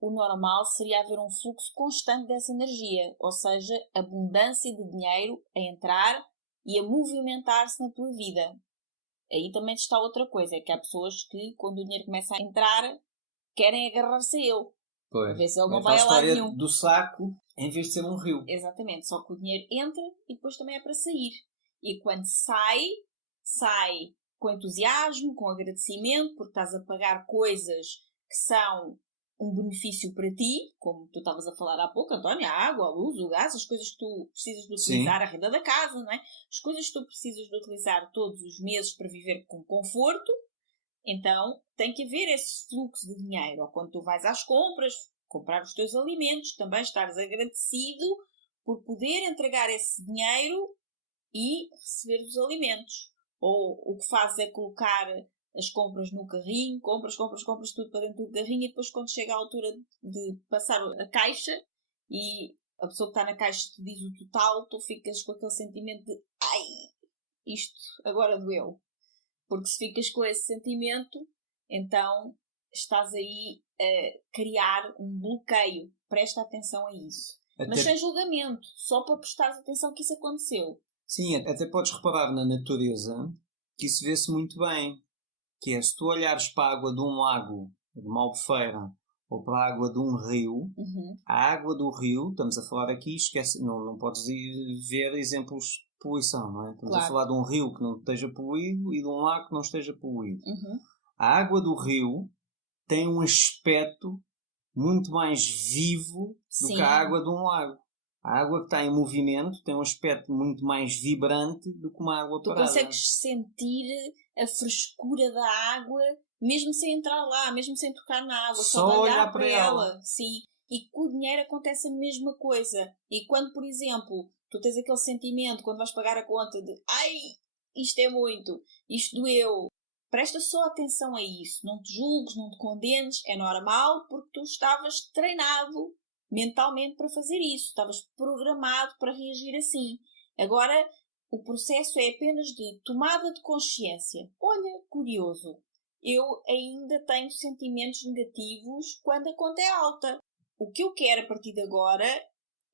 O normal seria haver um fluxo constante dessa energia, ou seja, abundância de dinheiro a entrar e a movimentar-se na tua vida. Aí também está outra coisa, é que há pessoas que, quando o dinheiro começa a entrar, querem agarrar-se a ele. Pois. A ver se ele não É vai a lado história nenhum. do saco em vez de ser um rio. Exatamente, só que o dinheiro entra e depois também é para sair. E quando sai com entusiasmo, com agradecimento, porque estás a pagar coisas que são um benefício para ti, como tu estavas a falar há pouco, António, a água, a luz, o gás, as coisas que tu precisas de utilizar, Sim. a renda da casa, não é? As coisas que tu precisas de utilizar todos os meses para viver com conforto, então tem que haver esse fluxo de dinheiro. Ou quando tu vais às compras, comprar os teus alimentos, também estares agradecido por poder entregar esse dinheiro e receber os alimentos. Ou o que fazes é colocar as compras no carrinho, compras tudo para dentro do carrinho, e depois quando chega a altura de passar a caixa e a pessoa que está na caixa te diz o total, tu ficas com aquele sentimento de ai, isto agora doeu. Porque se ficas com esse sentimento, então estás aí a criar um bloqueio. Presta atenção a isso. Mas sem julgamento, só para prestares atenção que isso aconteceu. Sim, até podes reparar na natureza que isso vê-se muito bem. Que é, se tu olhares para a água de um lago, de uma albufeira, ou para a água de um rio, a água do rio, estamos a falar aqui, esquece, não podes ir ver exemplos de poluição, não é? Estamos a falar de um rio que não esteja poluído e de um lago que não esteja poluído. A água do rio tem um aspecto muito mais vivo do que a água de um lago. A água que está em movimento tem um aspecto muito mais vibrante do que uma água parada. Tu consegues sentir a frescura da água, mesmo sem entrar lá, mesmo sem tocar na água, só de olhar para ela. Sim. E com o dinheiro acontece a mesma coisa. E quando, por exemplo, tu tens aquele sentimento, quando vais pagar a conta de ai, isto é muito, isto doeu, presta só atenção a isso. Não te julgues, não te condenes, é normal, porque tu estavas treinado mentalmente para fazer isso. Estavas programado para reagir assim. Agora, o processo é apenas de tomada de consciência. Olha, curioso. Eu ainda tenho sentimentos negativos quando a conta é alta. O que eu quero a partir de agora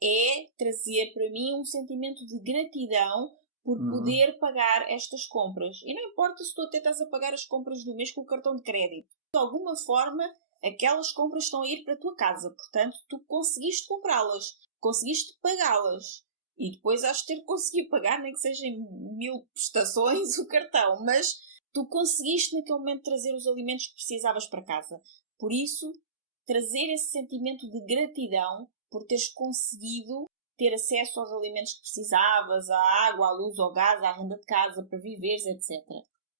é trazer para mim um sentimento de gratidão por poder pagar estas compras. E não importa se tu até estás a pagar as compras do mês com o cartão de crédito. De alguma forma, aquelas compras estão a ir para a tua casa. Portanto, tu conseguiste comprá-las. Conseguiste pagá-las. E depois has de ter conseguido pagar, nem que seja em 1000 prestações, o cartão. Mas tu conseguiste naquele momento trazer os alimentos que precisavas para casa. Por isso, trazer esse sentimento de gratidão por teres conseguido ter acesso aos alimentos que precisavas, à água, à luz, ao gás, à renda de casa, para viveres, etc.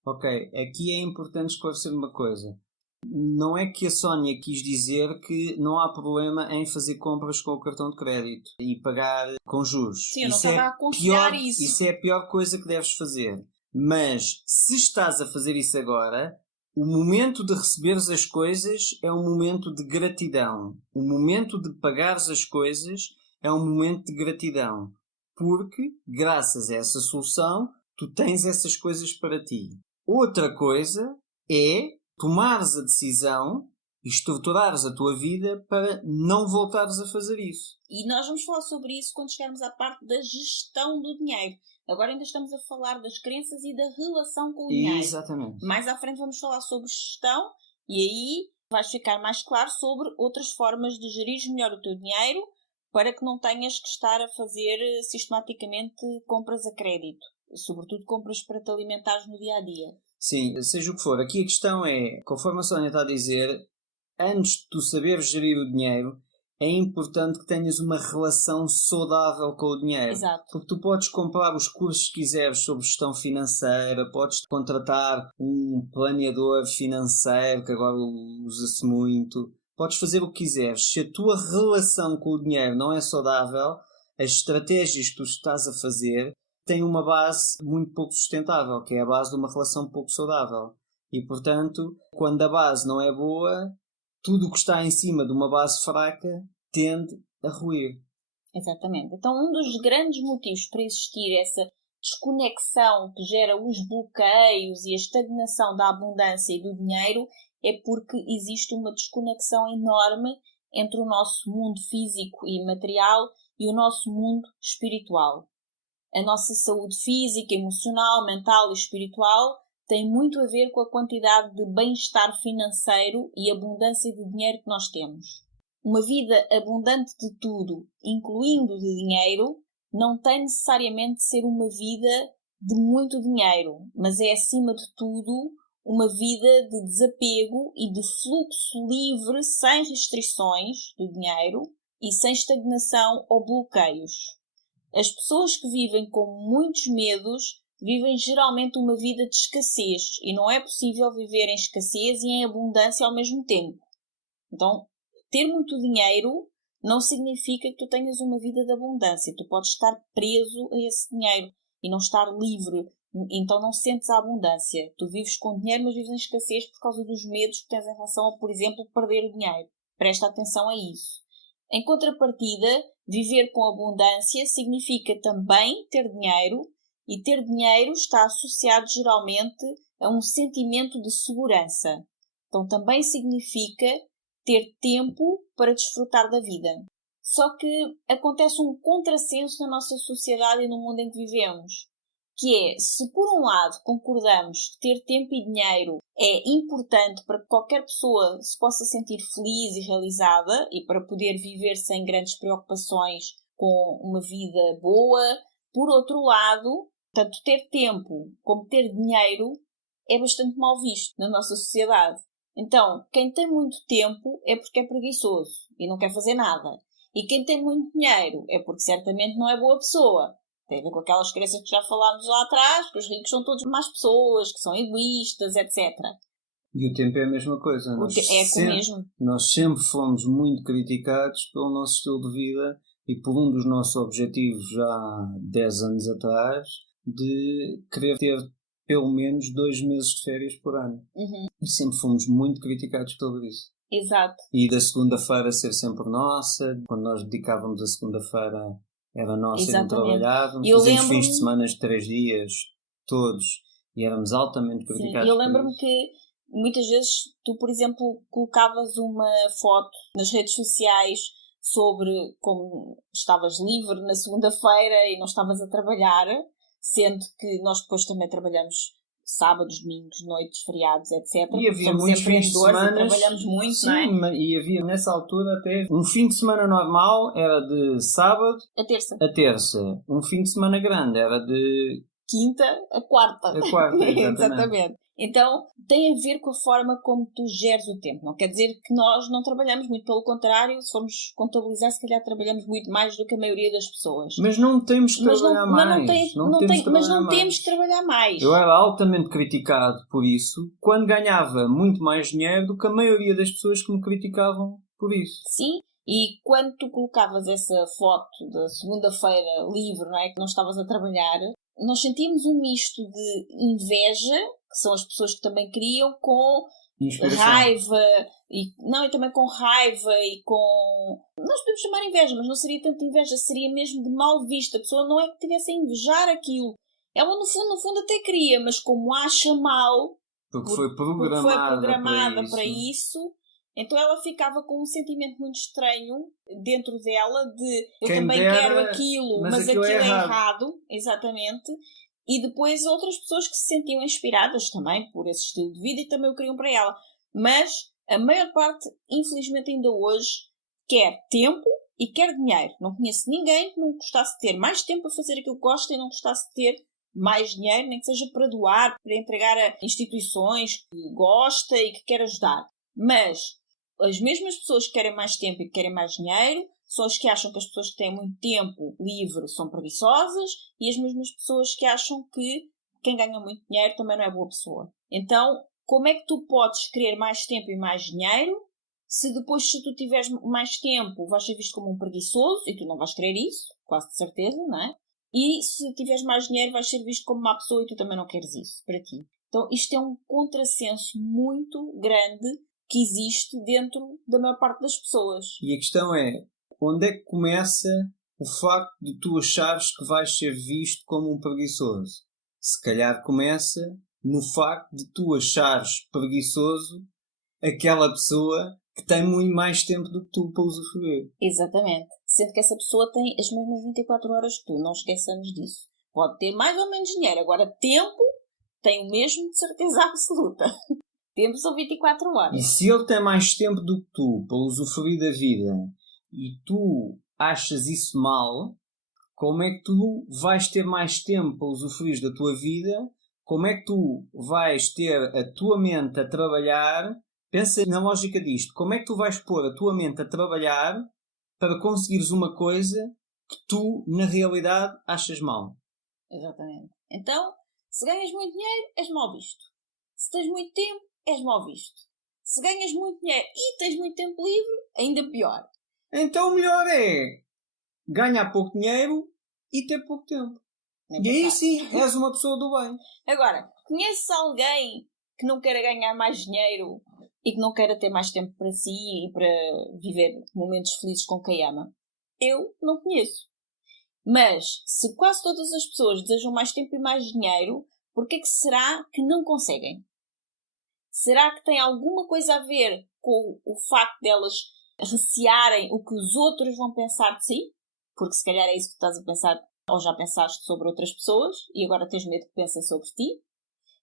Ok, aqui é importante esclarecer uma coisa. Não é que a Sónia quis dizer que não há problema em fazer compras com o cartão de crédito e pagar com juros. Sim, eu não estava a aconselhar isso. Isso é a pior coisa que deves fazer. Mas se estás a fazer isso agora, o momento de receberes as coisas é um momento de gratidão. O momento de pagares as coisas é um momento de gratidão. Porque, graças a essa solução, tu tens essas coisas para ti. Outra coisa é tomares a decisão e estruturares a tua vida para não voltares a fazer isso. E nós vamos falar sobre isso quando chegarmos à parte da gestão do dinheiro. Agora ainda estamos a falar das crenças e da relação com o dinheiro. Exatamente. Mais à frente vamos falar sobre gestão e aí vais ficar mais claro sobre outras formas de gerir melhor o teu dinheiro para que não tenhas que estar a fazer sistematicamente compras a crédito. Sobretudo compras para te alimentares no dia-a-dia. Sim, seja o que for. Aqui a questão é, conforme a Sónia está a dizer, antes de tu saberes gerir o dinheiro, é importante que tenhas uma relação saudável com o dinheiro. Exato. Porque tu podes comprar os cursos que quiseres sobre gestão financeira, podes contratar um planeador financeiro, que agora usa-se muito, podes fazer o que quiseres. Se a tua relação com o dinheiro não é saudável, as estratégias que tu estás a fazer têm uma base muito pouco sustentável, que é a base de uma relação pouco saudável. E, portanto, quando a base não é boa, tudo o que está em cima de uma base fraca tende a ruir. Exatamente. Então, um dos grandes motivos para existir essa desconexão que gera os bloqueios e a estagnação da abundância e do dinheiro é porque existe uma desconexão enorme entre o nosso mundo físico e material e o nosso mundo espiritual. A nossa saúde física, emocional, mental e espiritual tem muito a ver com a quantidade de bem-estar financeiro e abundância de dinheiro que nós temos. Uma vida abundante de tudo, incluindo de dinheiro, não tem necessariamente de ser uma vida de muito dinheiro, mas é, acima de tudo, uma vida de desapego e de fluxo livre, sem restrições do dinheiro e sem estagnação ou bloqueios. As pessoas que vivem com muitos medos vivem geralmente uma vida de escassez e não é possível viver em escassez e em abundância ao mesmo tempo. Então, ter muito dinheiro não significa que tu tenhas uma vida de abundância. Tu podes estar preso a esse dinheiro e não estar livre. Então não sentes a abundância. Tu vives com dinheiro, mas vives em escassez por causa dos medos que tens em relação a, por exemplo, perder o dinheiro. Presta atenção a isso. Em contrapartida, viver com abundância significa também ter dinheiro, e ter dinheiro está associado geralmente a um sentimento de segurança. Então também significa ter tempo para desfrutar da vida. Só que acontece um contrassenso na nossa sociedade e no mundo em que vivemos, que é, se por um lado concordamos que ter tempo e dinheiro é importante para que qualquer pessoa se possa sentir feliz e realizada e para poder viver sem grandes preocupações com uma vida boa, por outro lado, tanto ter tempo como ter dinheiro é bastante mal visto na nossa sociedade. Então, quem tem muito tempo é porque é preguiçoso e não quer fazer nada. E quem tem muito dinheiro é porque certamente não é boa pessoa. Tem a ver com aquelas crenças que já falámos lá atrás, que os ricos são todos más pessoas, que são egoístas, etc. E o tempo é a mesma coisa. Nós sempre fomos muito criticados pelo nosso estilo de vida e por um dos nossos objetivos já há 10 anos atrás de querer ter pelo menos 2 meses de férias por ano. E sempre fomos muito criticados por isso. Exato. E da segunda-feira ser sempre nossa, quando nós dedicávamos a segunda-feira era nossa. Exatamente. E não trabalhávamos, fazíamos fins de semana de 3 dias, todos, e éramos altamente criticados. Sim, eu lembro-me que muitas vezes tu, por exemplo, colocavas uma foto nas redes sociais sobre como estavas livre na segunda-feira e não estavas a trabalhar, sendo que nós depois também trabalhamos sábados, domingos, noites, feriados, etc. E havia muitos fins de semana, trabalhamos muito, sim, não é? E havia nessa altura até um fim de semana normal era de sábado a terça. Um fim de semana grande era de quinta a quarta. Exatamente. Exatamente. Então, tem a ver com a forma como tu geres o tempo. Não quer dizer que nós não trabalhamos muito, pelo contrário, se formos contabilizar, se calhar trabalhamos muito mais do que a maioria das pessoas. Mas não temos que trabalhar mais. Mas não temos que trabalhar mais. Eu era altamente criticado por isso, quando ganhava muito mais dinheiro do que a maioria das pessoas que me criticavam por isso. Sim. E quando tu colocavas essa foto da segunda-feira livre, não é? Que não estavas a trabalhar, nós sentíamos um misto de inveja, que são as pessoas que também criam, com raiva, e também com raiva e com... Nós podemos chamar inveja, mas não seria tanto inveja, seria mesmo de mal vista. A pessoa não é que tivesse a invejar aquilo. Ela no fundo até queria, mas como acha mal, porque foi programada para isso, então ela ficava com um sentimento muito estranho dentro dela de eu também quero aquilo, mas aquilo é errado. Exatamente. E depois outras pessoas que se sentiam inspiradas também por esse estilo de vida e também o queriam para ela. Mas a maior parte, infelizmente ainda hoje, quer tempo e quer dinheiro. Não conheço ninguém que não gostasse de ter mais tempo a fazer aquilo que gosta e não gostasse de ter mais dinheiro, nem que seja para doar, para entregar a instituições que gosta e que quer ajudar. Mas as mesmas pessoas que querem mais tempo e que querem mais dinheiro são as que acham que as pessoas que têm muito tempo livre são preguiçosas e as mesmas pessoas que acham que quem ganha muito dinheiro também não é boa pessoa. Então, como é que tu podes querer mais tempo e mais dinheiro Se depois, se tu tiveres mais tempo, vais ser visto como um preguiçoso, e tu não vais querer isso, quase de certeza, não é? E se tiveres mais dinheiro, vais ser visto como uma pessoa e tu também não queres isso para ti. Então isto é um contrassenso muito grande que existe dentro da maior parte das pessoas. E a questão é, onde é que começa o facto de tu achares que vais ser visto como um preguiçoso? Se calhar começa no facto de tu achares preguiçoso aquela pessoa que tem muito mais tempo do que tu para usufruir. Exatamente. Sendo que essa pessoa tem as mesmas 24 horas que tu, não esqueçamos disso. Pode ter mais ou menos dinheiro, agora tempo tem o mesmo de certeza absoluta. Tempo são 24 horas. E se ele tem mais tempo do que tu para usufruir da vida e tu achas isso mal, como é que tu vais ter mais tempo para usufruir da tua vida? Como é que tu vais ter a tua mente a trabalhar? Pensa na lógica disto. Como é que tu vais pôr a tua mente a trabalhar para conseguires uma coisa que tu, na realidade, achas mal? Exatamente. Então, se ganhas muito dinheiro, és mal visto. Se tens muito tempo, és mal visto. Se ganhas muito dinheiro e tens muito tempo livre, ainda pior. Então o melhor é ganhar pouco dinheiro e ter pouco tempo. Nem E aí pensar. sim, és uma pessoa do bem. Agora, conheces alguém que não queira ganhar mais dinheiro e que não queira ter mais tempo para si e para viver momentos felizes com quem ama? Eu não conheço. Mas, se quase todas as pessoas desejam mais tempo e mais dinheiro, por que será que não conseguem? Será que tem alguma coisa a ver com o facto delas recearem o que os outros vão pensar de si? Porque se calhar é isso que tu estás a pensar ou já pensaste sobre outras pessoas e agora tens medo que pensem sobre ti.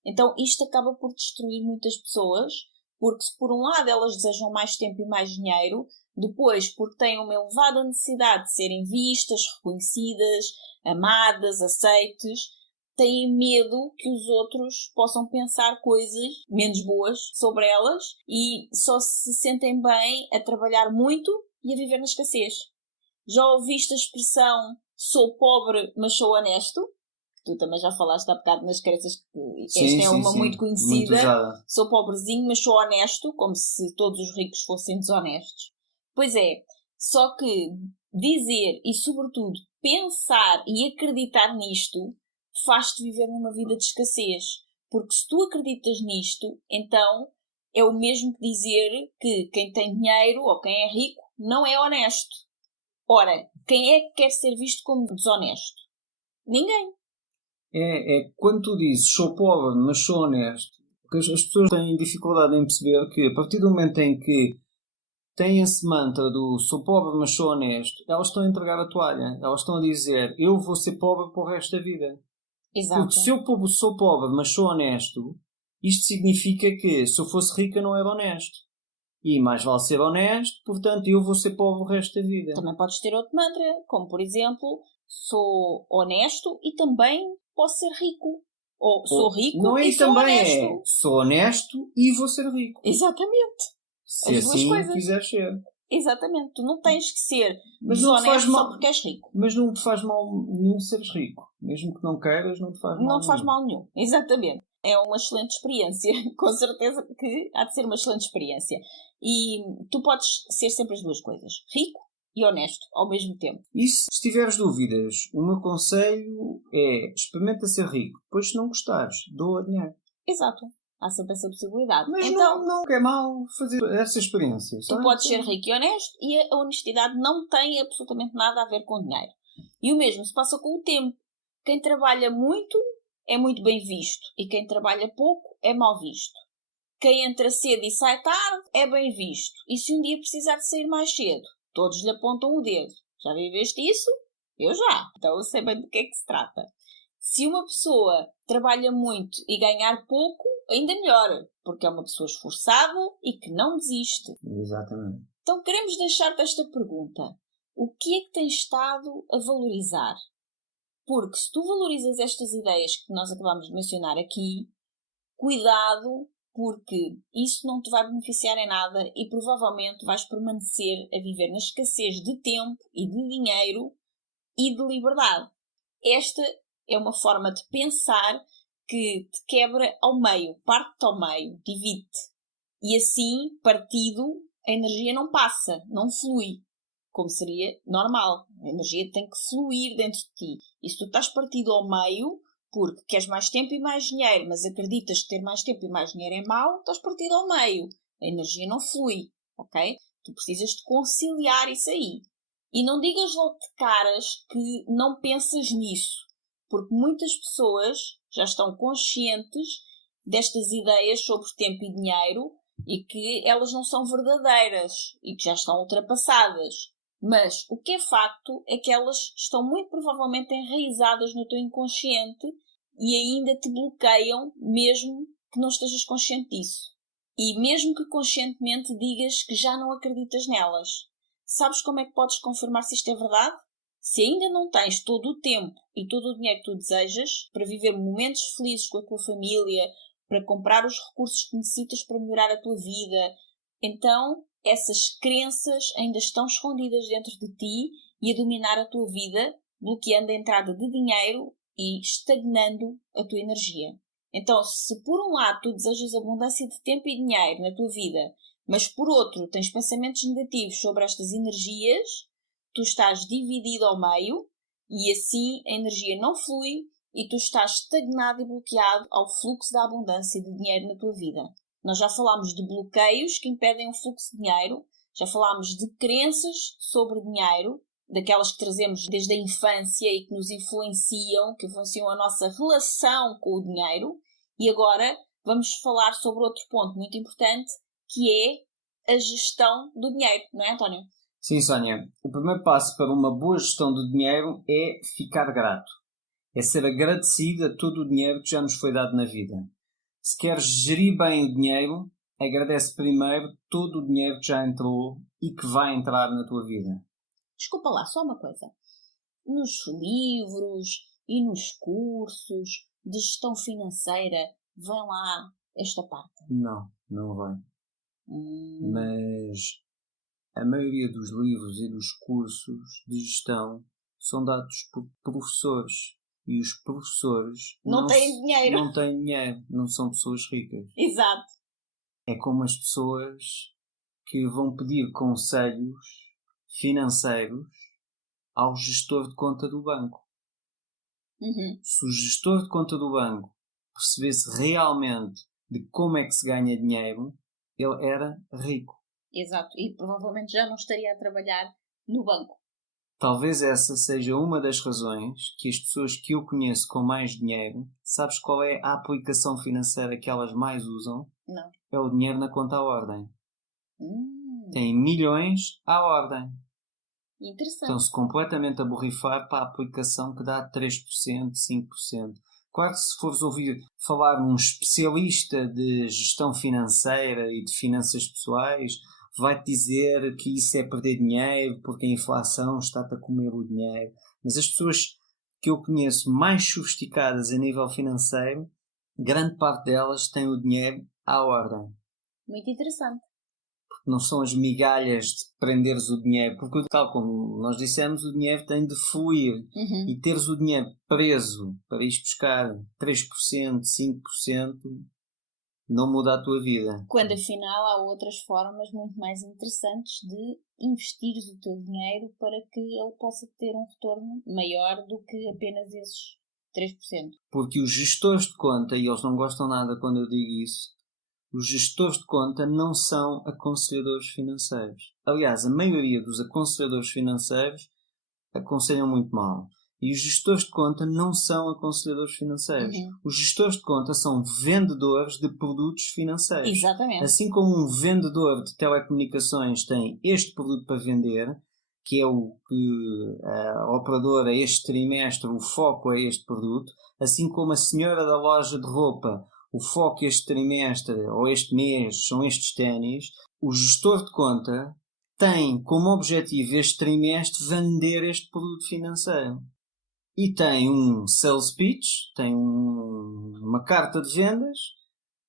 Então isto acaba por destruir muitas pessoas, porque se por um lado elas desejam mais tempo e mais dinheiro, depois porque têm uma elevada necessidade de serem vistas, reconhecidas, amadas, aceites, têm medo que os outros possam pensar coisas menos boas sobre elas e só se sentem bem a trabalhar muito e a viver na escassez. Já ouviste a expressão sou pobre, mas sou honesto? Tu também já falaste há bocado nas crenças que esta é uma muito conhecida. Muito usada. Sou pobrezinho, mas sou honesto, como se todos os ricos fossem desonestos. Pois é, só que dizer e, sobretudo, pensar e acreditar nisto faz-te viver numa vida de escassez. Porque se tu acreditas nisto, então é o mesmo que dizer que quem tem dinheiro ou quem é rico não é honesto. Ora, quem é que quer ser visto como desonesto? Ninguém. É quando tu dizes sou pobre, mas sou honesto, porque as pessoas têm dificuldade em perceber que a partir do momento em que têm esse mantra do sou pobre, mas sou honesto, elas estão a entregar a toalha. Elas estão a dizer eu vou ser pobre para o resto da vida. Exato. Porque se eu sou pobre, mas sou honesto, isto significa que se eu fosse rica não era honesto. E mais vale ser honesto, portanto eu vou ser pobre o resto da vida. Também podes ter outro mantra, como por exemplo, sou honesto e também posso ser rico. Ou sou rico não é e sou também honesto. é sou honesto e vou ser rico. Exatamente. Se As duas assim coisas. quiseres ser. Exatamente. Tu não tens que ser Mas não te faz desonesto mal, só porque és rico. mas não te faz mal nenhum seres rico. Mesmo que não queiras, não te faz mal Não te faz nenhum. mal nenhum. Exatamente. É uma excelente experiência. Com certeza que há de ser uma excelente experiência. E tu podes ser sempre as duas coisas. Rico e honesto ao mesmo tempo. E se tiveres dúvidas, o meu conselho é experimenta ser rico. Depois, se não gostares, doa dinheiro. Exato. Há sempre essa possibilidade. Mas então, não é mal fazer essa experiência. tu podes ser rico e honesto e a honestidade não tem absolutamente nada a ver com dinheiro. E o mesmo se passa com o tempo. Quem trabalha muito é muito bem visto e quem trabalha pouco é mal visto. Quem entra cedo e sai tarde é bem visto. E se um dia precisar de sair mais cedo, todos lhe apontam o dedo. Já viveste isso? Eu já. Então eu sei bem do que é que se trata. Se uma pessoa trabalha muito e ganhar pouco, ainda melhor, porque é uma pessoa esforçada e que não desiste. Exatamente. Então queremos deixar-te esta pergunta. O que é que tens estado a valorizar? Porque se tu valorizas estas ideias que nós acabamos de mencionar aqui, cuidado, porque isso não te vai beneficiar em nada e provavelmente vais permanecer a viver na escassez de tempo e de dinheiro e de liberdade. Esta é uma forma de pensar que te quebra ao meio, parte-te ao meio, divide-te. E assim, partido, a energia não passa, não flui, como seria normal. A energia tem que fluir dentro de ti. E se tu estás partido ao meio, porque queres mais tempo e mais dinheiro, mas acreditas que ter mais tempo e mais dinheiro é mau, estás partido ao meio. A energia não flui, ok? Tu precisas de conciliar isso aí. E não digas logo de caras que não pensas nisso, porque muitas pessoas já estão conscientes destas ideias sobre tempo e dinheiro e que elas não são verdadeiras e que já estão ultrapassadas. Mas o que é facto é que elas estão muito provavelmente enraizadas no teu inconsciente e ainda te bloqueiam mesmo que não estejas consciente disso. E mesmo que conscientemente digas que já não acreditas nelas. Sabes como é que podes confirmar se isto é verdade? Se ainda não tens todo o tempo e todo o dinheiro que tu desejas para viver momentos felizes com a tua família, para comprar os recursos que necessitas para melhorar a tua vida, então essas crenças ainda estão escondidas dentro de ti e a dominar a tua vida, bloqueando a entrada de dinheiro e estagnando a tua energia. Então, se por um lado tu desejas abundância de tempo e dinheiro na tua vida, mas por outro tens pensamentos negativos sobre estas energias, tu estás dividido ao meio e assim a energia não flui e tu estás estagnado e bloqueado ao fluxo da abundância de dinheiro na tua vida. Nós já falámos de bloqueios que impedem o fluxo de dinheiro, já falámos de crenças sobre dinheiro, daquelas que trazemos desde a infância e que nos influenciam, que influenciam a nossa relação com o dinheiro. E agora vamos falar sobre outro ponto muito importante, que é a gestão do dinheiro, não é, António? Sim, Sónia. O primeiro passo para uma boa gestão do dinheiro é ficar grato. É ser agradecido a todo o dinheiro que já nos foi dado na vida. Se queres gerir bem o dinheiro, agradece primeiro todo o dinheiro que já entrou e que vai entrar na tua vida. Desculpa lá, só uma coisa. Nos livros e nos cursos de gestão financeira, vem lá esta parte? Não vai. Mas a maioria dos livros e dos cursos de gestão são dados por professores. E os professores não têm dinheiro. Não têm dinheiro, não são pessoas ricas. Exato. É como as pessoas que vão pedir conselhos financeiros ao gestor de conta do banco. Se o gestor de conta do banco percebesse realmente de como é que se ganha dinheiro, ele era rico. Exato. E provavelmente já não estaria a trabalhar no banco. Talvez essa seja uma das razões que as pessoas que eu conheço com mais dinheiro, sabes qual é a aplicação financeira que elas mais usam? Não. É o dinheiro na conta à ordem. Tem milhões à ordem. Interessante. Estão-se completamente a borrifar para a aplicação que dá 3%, 5%. Claro que se fores ouvir falar num especialista de gestão financeira e de finanças pessoais, vai-te dizer que isso é perder dinheiro porque a inflação está-te a comer o dinheiro. Mas as pessoas que eu conheço mais sofisticadas a nível financeiro, grande parte delas têm o dinheiro à ordem. Muito interessante. Porque não são as migalhas de prenderes o dinheiro. Porque, tal como nós dissemos, o dinheiro tem de fluir. E teres o dinheiro preso para ir buscar 3%, 5%, não muda a tua vida. Quando afinal há outras formas muito mais interessantes de investires o teu dinheiro para que ele possa ter um retorno maior do que apenas esses 3%. Porque os gestores de conta, e eles não gostam nada quando eu digo isso, os gestores de conta não são aconselhadores financeiros. Aliás, a maioria dos aconselhadores financeiros aconselham muito mal. E os gestores de conta não são aconselhadores financeiros. Os gestores de conta são vendedores de produtos financeiros. Exatamente. Assim como um vendedor de telecomunicações tem este produto para vender, que é o que a operadora este trimestre, o foco é este produto, assim como a senhora da loja de roupa, o foco este trimestre ou este mês são estes ténis, o gestor de conta tem como objetivo este trimestre vender este produto financeiro. E tem um sales pitch, tem uma carta de vendas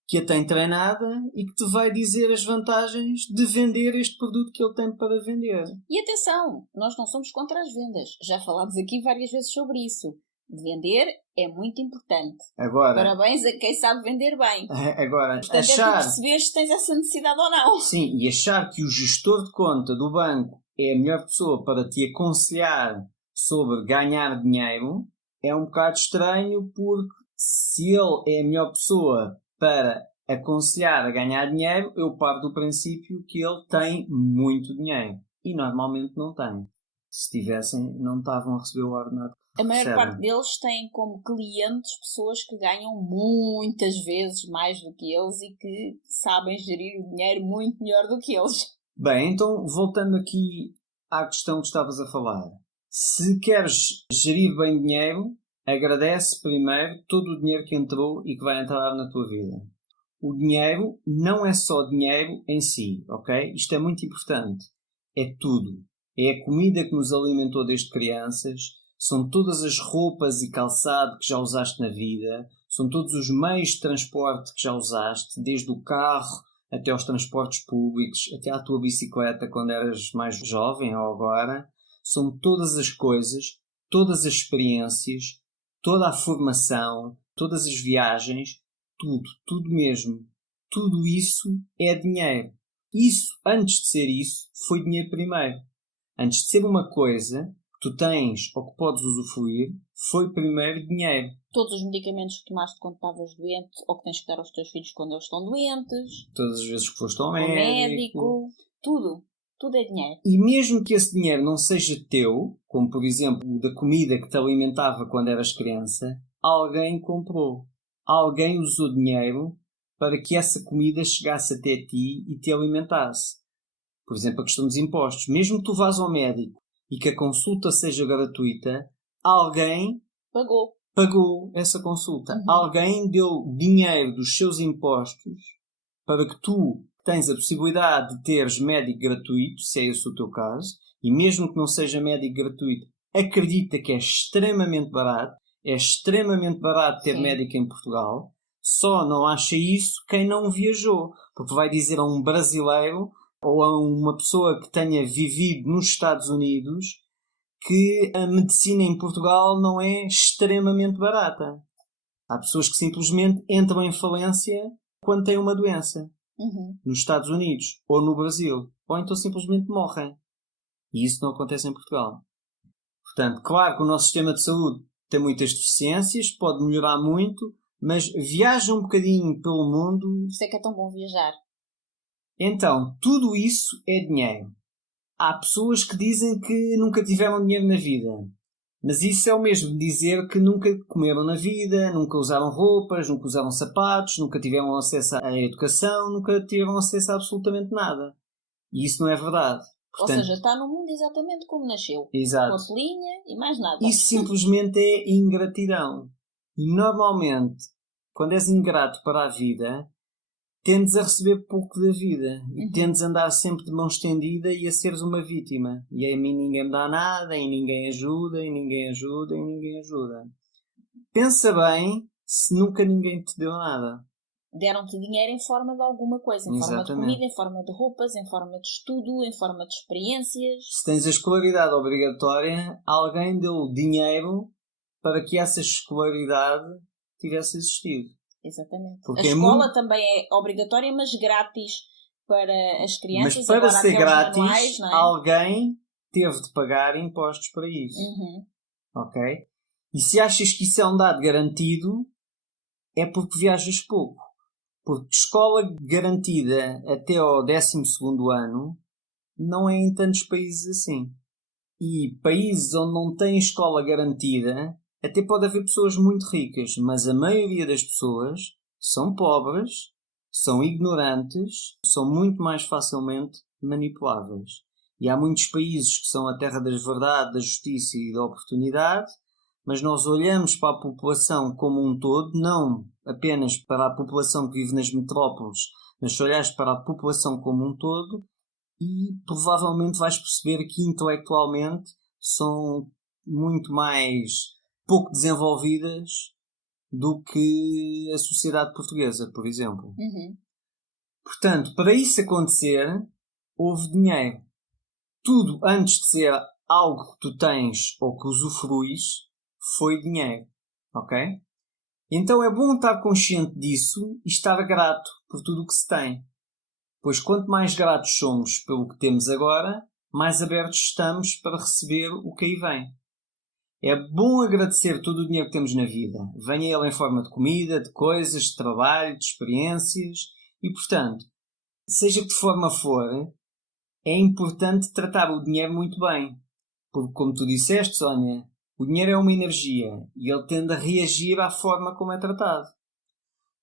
que a tem treinada e que te vai dizer as vantagens de vender este produto que ele tem para vender. E atenção, nós não somos contra as vendas. Já falámos aqui várias vezes sobre isso. Vender é muito importante. Agora, Parabéns a quem sabe vender bem. agora Portanto, é tu perceberes se tens essa necessidade ou não. Sim, e achar que o gestor de conta do banco é a melhor pessoa para te aconselhar sobre ganhar dinheiro é um bocado estranho, porque se ele é a melhor pessoa para aconselhar a ganhar dinheiro, eu paro do princípio que ele tem muito dinheiro. E normalmente não tem. Se tivessem, não estavam a receber o ordenado. A maior Recebem. parte deles tem como clientes pessoas que ganham muitas vezes mais do que eles e que sabem gerir o dinheiro muito melhor do que eles. Bem, então voltando aqui à questão que estavas a falar. Se queres gerir bem dinheiro, agradece primeiro todo o dinheiro que entrou e que vai entrar na tua vida. O dinheiro não é só dinheiro em si, ok? Isto é muito importante. É tudo. É a comida que nos alimentou desde crianças, são todas as roupas e calçado que já usaste na vida, são todos os meios de transporte que já usaste, desde o carro até aos transportes públicos, até à tua bicicleta quando eras mais jovem ou agora. São todas as coisas, todas as experiências, toda a formação, todas as viagens, tudo mesmo. Tudo isso é dinheiro. Isso, antes de ser isso, foi dinheiro primeiro. Antes de ser uma coisa que tu tens ou que podes usufruir, foi primeiro dinheiro. Todos os medicamentos que tomaste quando estavas doente ou que tens que dar aos teus filhos quando eles estão doentes. Todas as vezes que foste ao O médico. Tudo. Tudo é dinheiro. E mesmo que esse dinheiro não seja teu, como por exemplo o da comida que te alimentava quando eras criança, alguém comprou. Alguém usou dinheiro para que essa comida chegasse até ti e te alimentasse. Por exemplo, a questão dos impostos. Mesmo que tu vás ao médico e que a consulta seja gratuita, alguém pagou essa consulta. Uhum. Alguém deu dinheiro dos seus impostos para que tu tens a possibilidade de teres médico gratuito, se é esse o teu caso, e mesmo que não seja médico gratuito, acredita que é extremamente barato. É extremamente barato ter Sim. médico em Portugal. Só não acha isso quem não viajou. Porque vai dizer a um brasileiro ou a uma pessoa que tenha vivido nos Estados Unidos que a medicina em Portugal não é extremamente barata. Há pessoas que simplesmente entram em falência quando têm uma doença. Uhum. Nos Estados Unidos ou no Brasil. Ou então simplesmente morrem. E isso não acontece em Portugal. Portanto, claro que o nosso sistema de saúde tem muitas deficiências, pode melhorar muito, mas viaja um bocadinho pelo mundo. Por isso é que é tão bom viajar. Então, tudo isso é dinheiro. Há pessoas que dizem que nunca tiveram dinheiro na vida. Mas isso é o mesmo dizer que nunca comeram na vida, nunca usaram roupas, nunca usaram sapatos, nunca tiveram acesso à educação, nunca tiveram acesso a absolutamente nada. E isso não é verdade. Portanto, ou seja, está no mundo exatamente como nasceu. exato. Com a pelinha e mais nada. Isso simplesmente é ingratidão. E normalmente, quando és ingrato para a vida, tendes a receber pouco da vida. E tendes a andar sempre de mão estendida e a seres uma vítima. E a mim ninguém me dá nada, e ninguém ajuda, e ninguém ajuda, e ninguém ajuda. Pensa bem se nunca ninguém te deu nada. Deram-te dinheiro em forma de alguma coisa. Em forma de Exatamente. comida, em forma de roupas, em forma de estudo, em forma de experiências. Se tens a escolaridade obrigatória, alguém deu dinheiro para que essa escolaridade tivesse existido. Exatamente. Porque a escola também é obrigatória, mas grátis para as crianças. Mas para agora ser até os grátis, manuais, não é? alguém teve de pagar impostos para isso. Ok? E se achas que isso é um dado garantido, é porque viajas pouco. Porque escola garantida até ao 12º ano não é em tantos países assim. E países onde não tem escola garantida, até pode haver pessoas muito ricas, mas a maioria das pessoas são pobres, são ignorantes, são muito mais facilmente manipuláveis. E há muitos países que são a terra das verdades, da justiça e da oportunidade, mas nós olhamos para a população como um todo, não apenas para a população que vive nas metrópoles, mas se olhares para a população como um todo, e provavelmente vais perceber que intelectualmente são muito mais pouco desenvolvidas do que a sociedade portuguesa, por exemplo. Portanto, para isso acontecer, houve dinheiro. Tudo antes de ser algo que tu tens ou que usufruis, foi dinheiro. Ok? Então é bom estar consciente disso e estar grato por tudo o que se tem. Pois quanto mais gratos somos pelo que temos agora, mais abertos estamos para receber o que aí vem. É bom agradecer todo o dinheiro que temos na vida. Venha ele em forma de comida, de coisas, de trabalho, de experiências. E, portanto, seja que de forma for, é importante tratar o dinheiro muito bem. Porque, como tu disseste, Sónia, o dinheiro é uma energia e ele tende a reagir à forma como é tratado.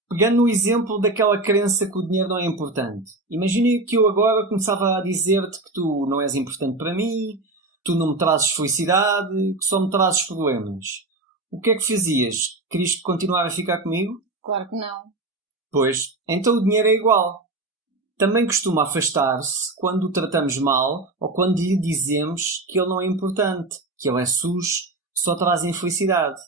Pegando no exemplo daquela crença que o dinheiro não é importante. Imagina que eu agora começava a dizer-te que tu não és importante para mim, tu não me trazes felicidade, que só me trazes problemas. O que é que fazias? Querias continuar a ficar comigo? Claro que não. Pois, então o dinheiro é igual. Também costuma afastar-se quando o tratamos mal ou quando lhe dizemos que ele não é importante, que ele é sujo, só traz infelicidade.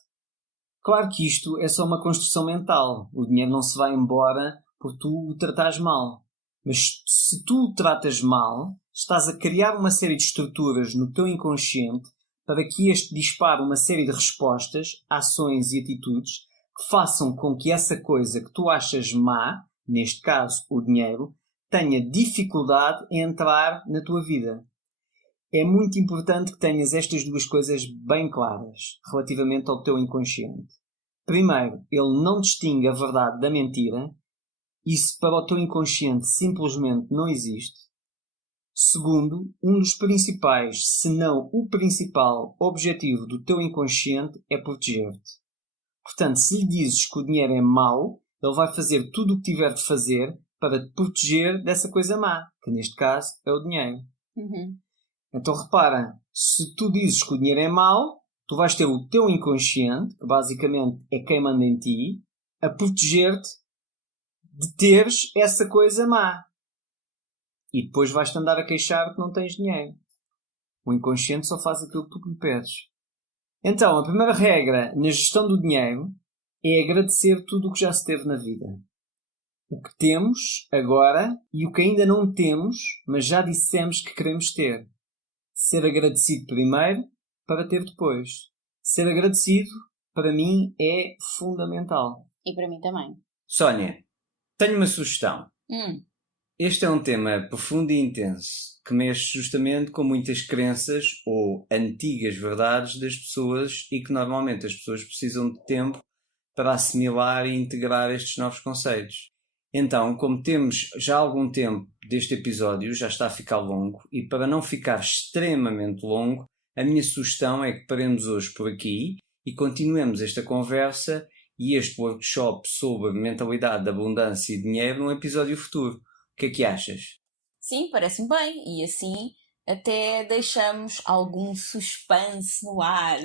Claro que isto é só uma construção mental. O dinheiro não se vai embora por tu o tratares mal. Mas se tu o tratas mal, estás a criar uma série de estruturas no teu inconsciente para que este dispare uma série de respostas, ações e atitudes que façam com que essa coisa que tu achas má, neste caso o dinheiro, tenha dificuldade em entrar na tua vida. É muito importante que tenhas estas duas coisas bem claras relativamente ao teu inconsciente. Primeiro, ele não distingue a verdade da mentira. Isso para o teu inconsciente simplesmente não existe. Segundo, um dos principais, se não o principal objetivo do teu inconsciente é proteger-te. Portanto, se lhe dizes que o dinheiro é mau, ele vai fazer tudo o que tiver de fazer para te proteger dessa coisa má, que neste caso é o dinheiro. Uhum. Então repara, se tu dizes que o dinheiro é mau, tu vais ter o teu inconsciente, que basicamente é quem manda em ti, a proteger-te de teres essa coisa má. E depois vais-te andar a queixar que não tens dinheiro. O inconsciente só faz aquilo que tu lhe pedes. Então, a primeira regra na gestão do dinheiro é agradecer tudo o que já se teve na vida. O que temos agora e o que ainda não temos, mas já dissemos que queremos ter. Ser agradecido primeiro para ter depois. Ser agradecido, para mim, é fundamental. E para mim também. Sónia, tenho uma sugestão. Este é um tema profundo e intenso, que mexe justamente com muitas crenças ou antigas verdades das pessoas e que normalmente as pessoas precisam de tempo para assimilar e integrar estes novos conceitos. Então, como temos já algum tempo deste episódio, já está a ficar longo, e para não ficar extremamente longo, a minha sugestão é que paremos hoje por aqui e continuemos esta conversa e este workshop sobre mentalidade de abundância e dinheiro num episódio futuro. O que é que achas? Sim, parece-me bem. E assim até deixamos algum suspense no ar.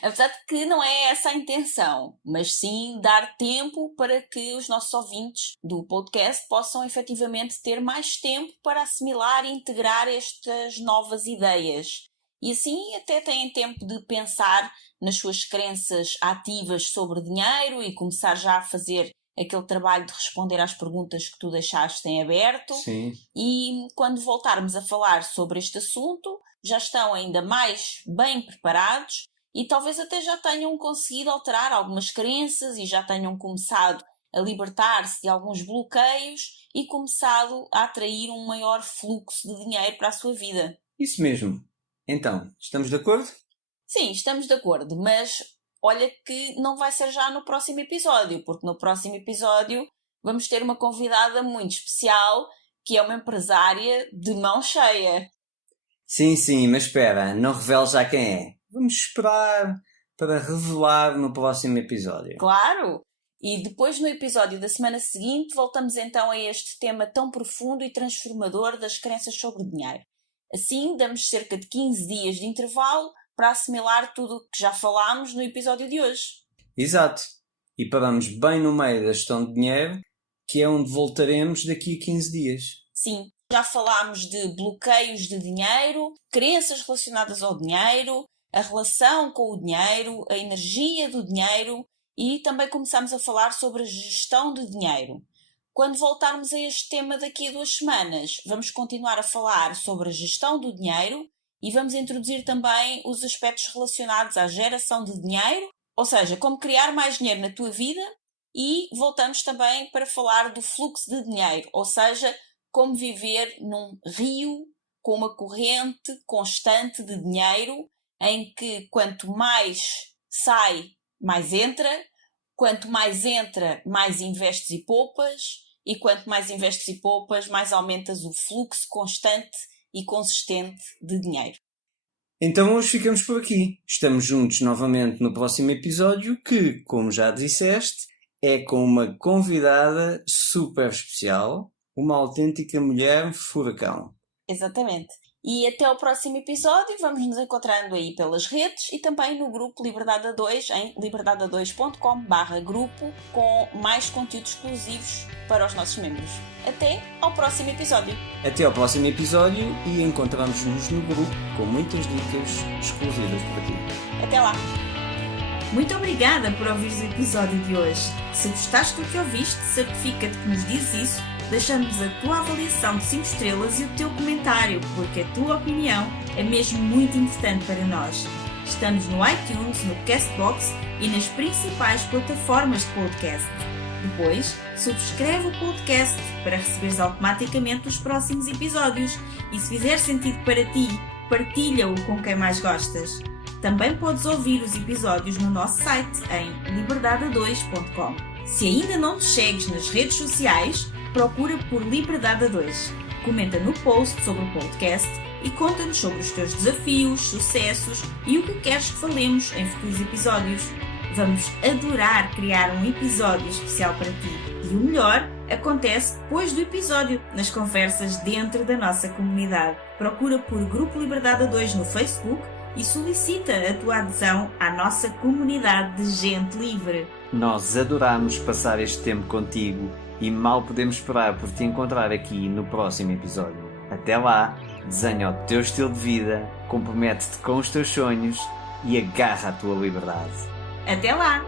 Apesar de que não é essa a intenção, mas sim dar tempo para que os nossos ouvintes do podcast possam efetivamente ter mais tempo para assimilar e integrar estas novas ideias. E assim até têm tempo de pensar nas suas crenças ativas sobre dinheiro e começar já a fazer aquele trabalho de responder às perguntas que tu deixaste em aberto. Sim. E quando voltarmos a falar sobre este assunto, já estão ainda mais bem preparados e talvez até já tenham conseguido alterar algumas crenças e já tenham começado a libertar-se de alguns bloqueios e começado a atrair um maior fluxo de dinheiro para a sua vida. Isso mesmo. Então, estamos de acordo? Sim, estamos de acordo, mas olha que não vai ser já no próximo episódio, porque no próximo episódio vamos ter uma convidada muito especial, que é uma empresária de mão cheia. Sim, mas espera, não revele já quem é. Vamos esperar para revelar no próximo episódio. Claro! E depois, no episódio da semana seguinte, voltamos então a este tema tão profundo e transformador das crenças sobre o dinheiro. Assim, damos cerca de 15 dias de intervalo para assimilar tudo o que já falámos no episódio de hoje. Exato. E paramos bem no meio da gestão de dinheiro, que é onde voltaremos daqui a 15 dias. Sim, já falámos de bloqueios de dinheiro, crenças relacionadas ao dinheiro, a relação com o dinheiro, a energia do dinheiro e também começámos a falar sobre a gestão de dinheiro. Quando voltarmos a este tema daqui a 2 semanas, vamos continuar a falar sobre a gestão do dinheiro e vamos introduzir também os aspectos relacionados à geração de dinheiro Ou seja, como criar mais dinheiro na tua vida, e voltamos também para falar do fluxo de dinheiro, ou seja, como viver num rio com uma corrente constante de dinheiro, em que quanto mais sai, mais entra, quanto mais entra, mais investes e poupas, e quanto mais investes e poupas, mais aumentas o fluxo constante e consistente de dinheiro. Então hoje ficamos por aqui. Estamos juntos novamente no próximo episódio que, como já disseste, é com uma convidada super especial, uma autêntica mulher furacão. Exatamente. E até ao próximo episódio, vamos nos encontrando aí pelas redes e também no grupo Liberdade a 2 em liberdade2.com/grupo, com mais conteúdos exclusivos para os nossos membros. Até ao próximo episódio. Até ao próximo episódio e encontramos-nos no grupo com muitas dicas exclusivas para ti. Até lá! Muito obrigada por ouvires o episódio de hoje. Se gostaste do que ouviste, certifica-te que nos dizes isso, deixando-nos a tua avaliação de 5 estrelas e o teu comentário, porque a tua opinião é mesmo muito importante para nós. Estamos no iTunes, no Castbox e nas principais plataformas de podcast. Depois, subscreve o podcast para receberes automaticamente os próximos episódios e, se fizer sentido para ti, partilha-o com quem mais gostas. Também podes ouvir os episódios no nosso site em liberdade2.com. Se ainda não nos segues nas redes sociais, procura por Liberdade a 2. Comenta no post sobre o podcast e conta-nos sobre os teus desafios, sucessos e o que queres que falemos em futuros episódios. Vamos adorar criar um episódio especial para ti. E o melhor acontece depois do episódio, nas conversas dentro da nossa comunidade. Procura por Grupo Liberdade a 2 no Facebook e solicita a tua adesão à nossa comunidade de gente livre. Nós adoramos passar este tempo contigo e mal podemos esperar por te encontrar aqui no próximo episódio. Até lá, desenha o teu estilo de vida, compromete-te com os teus sonhos e agarra a tua liberdade. Até lá!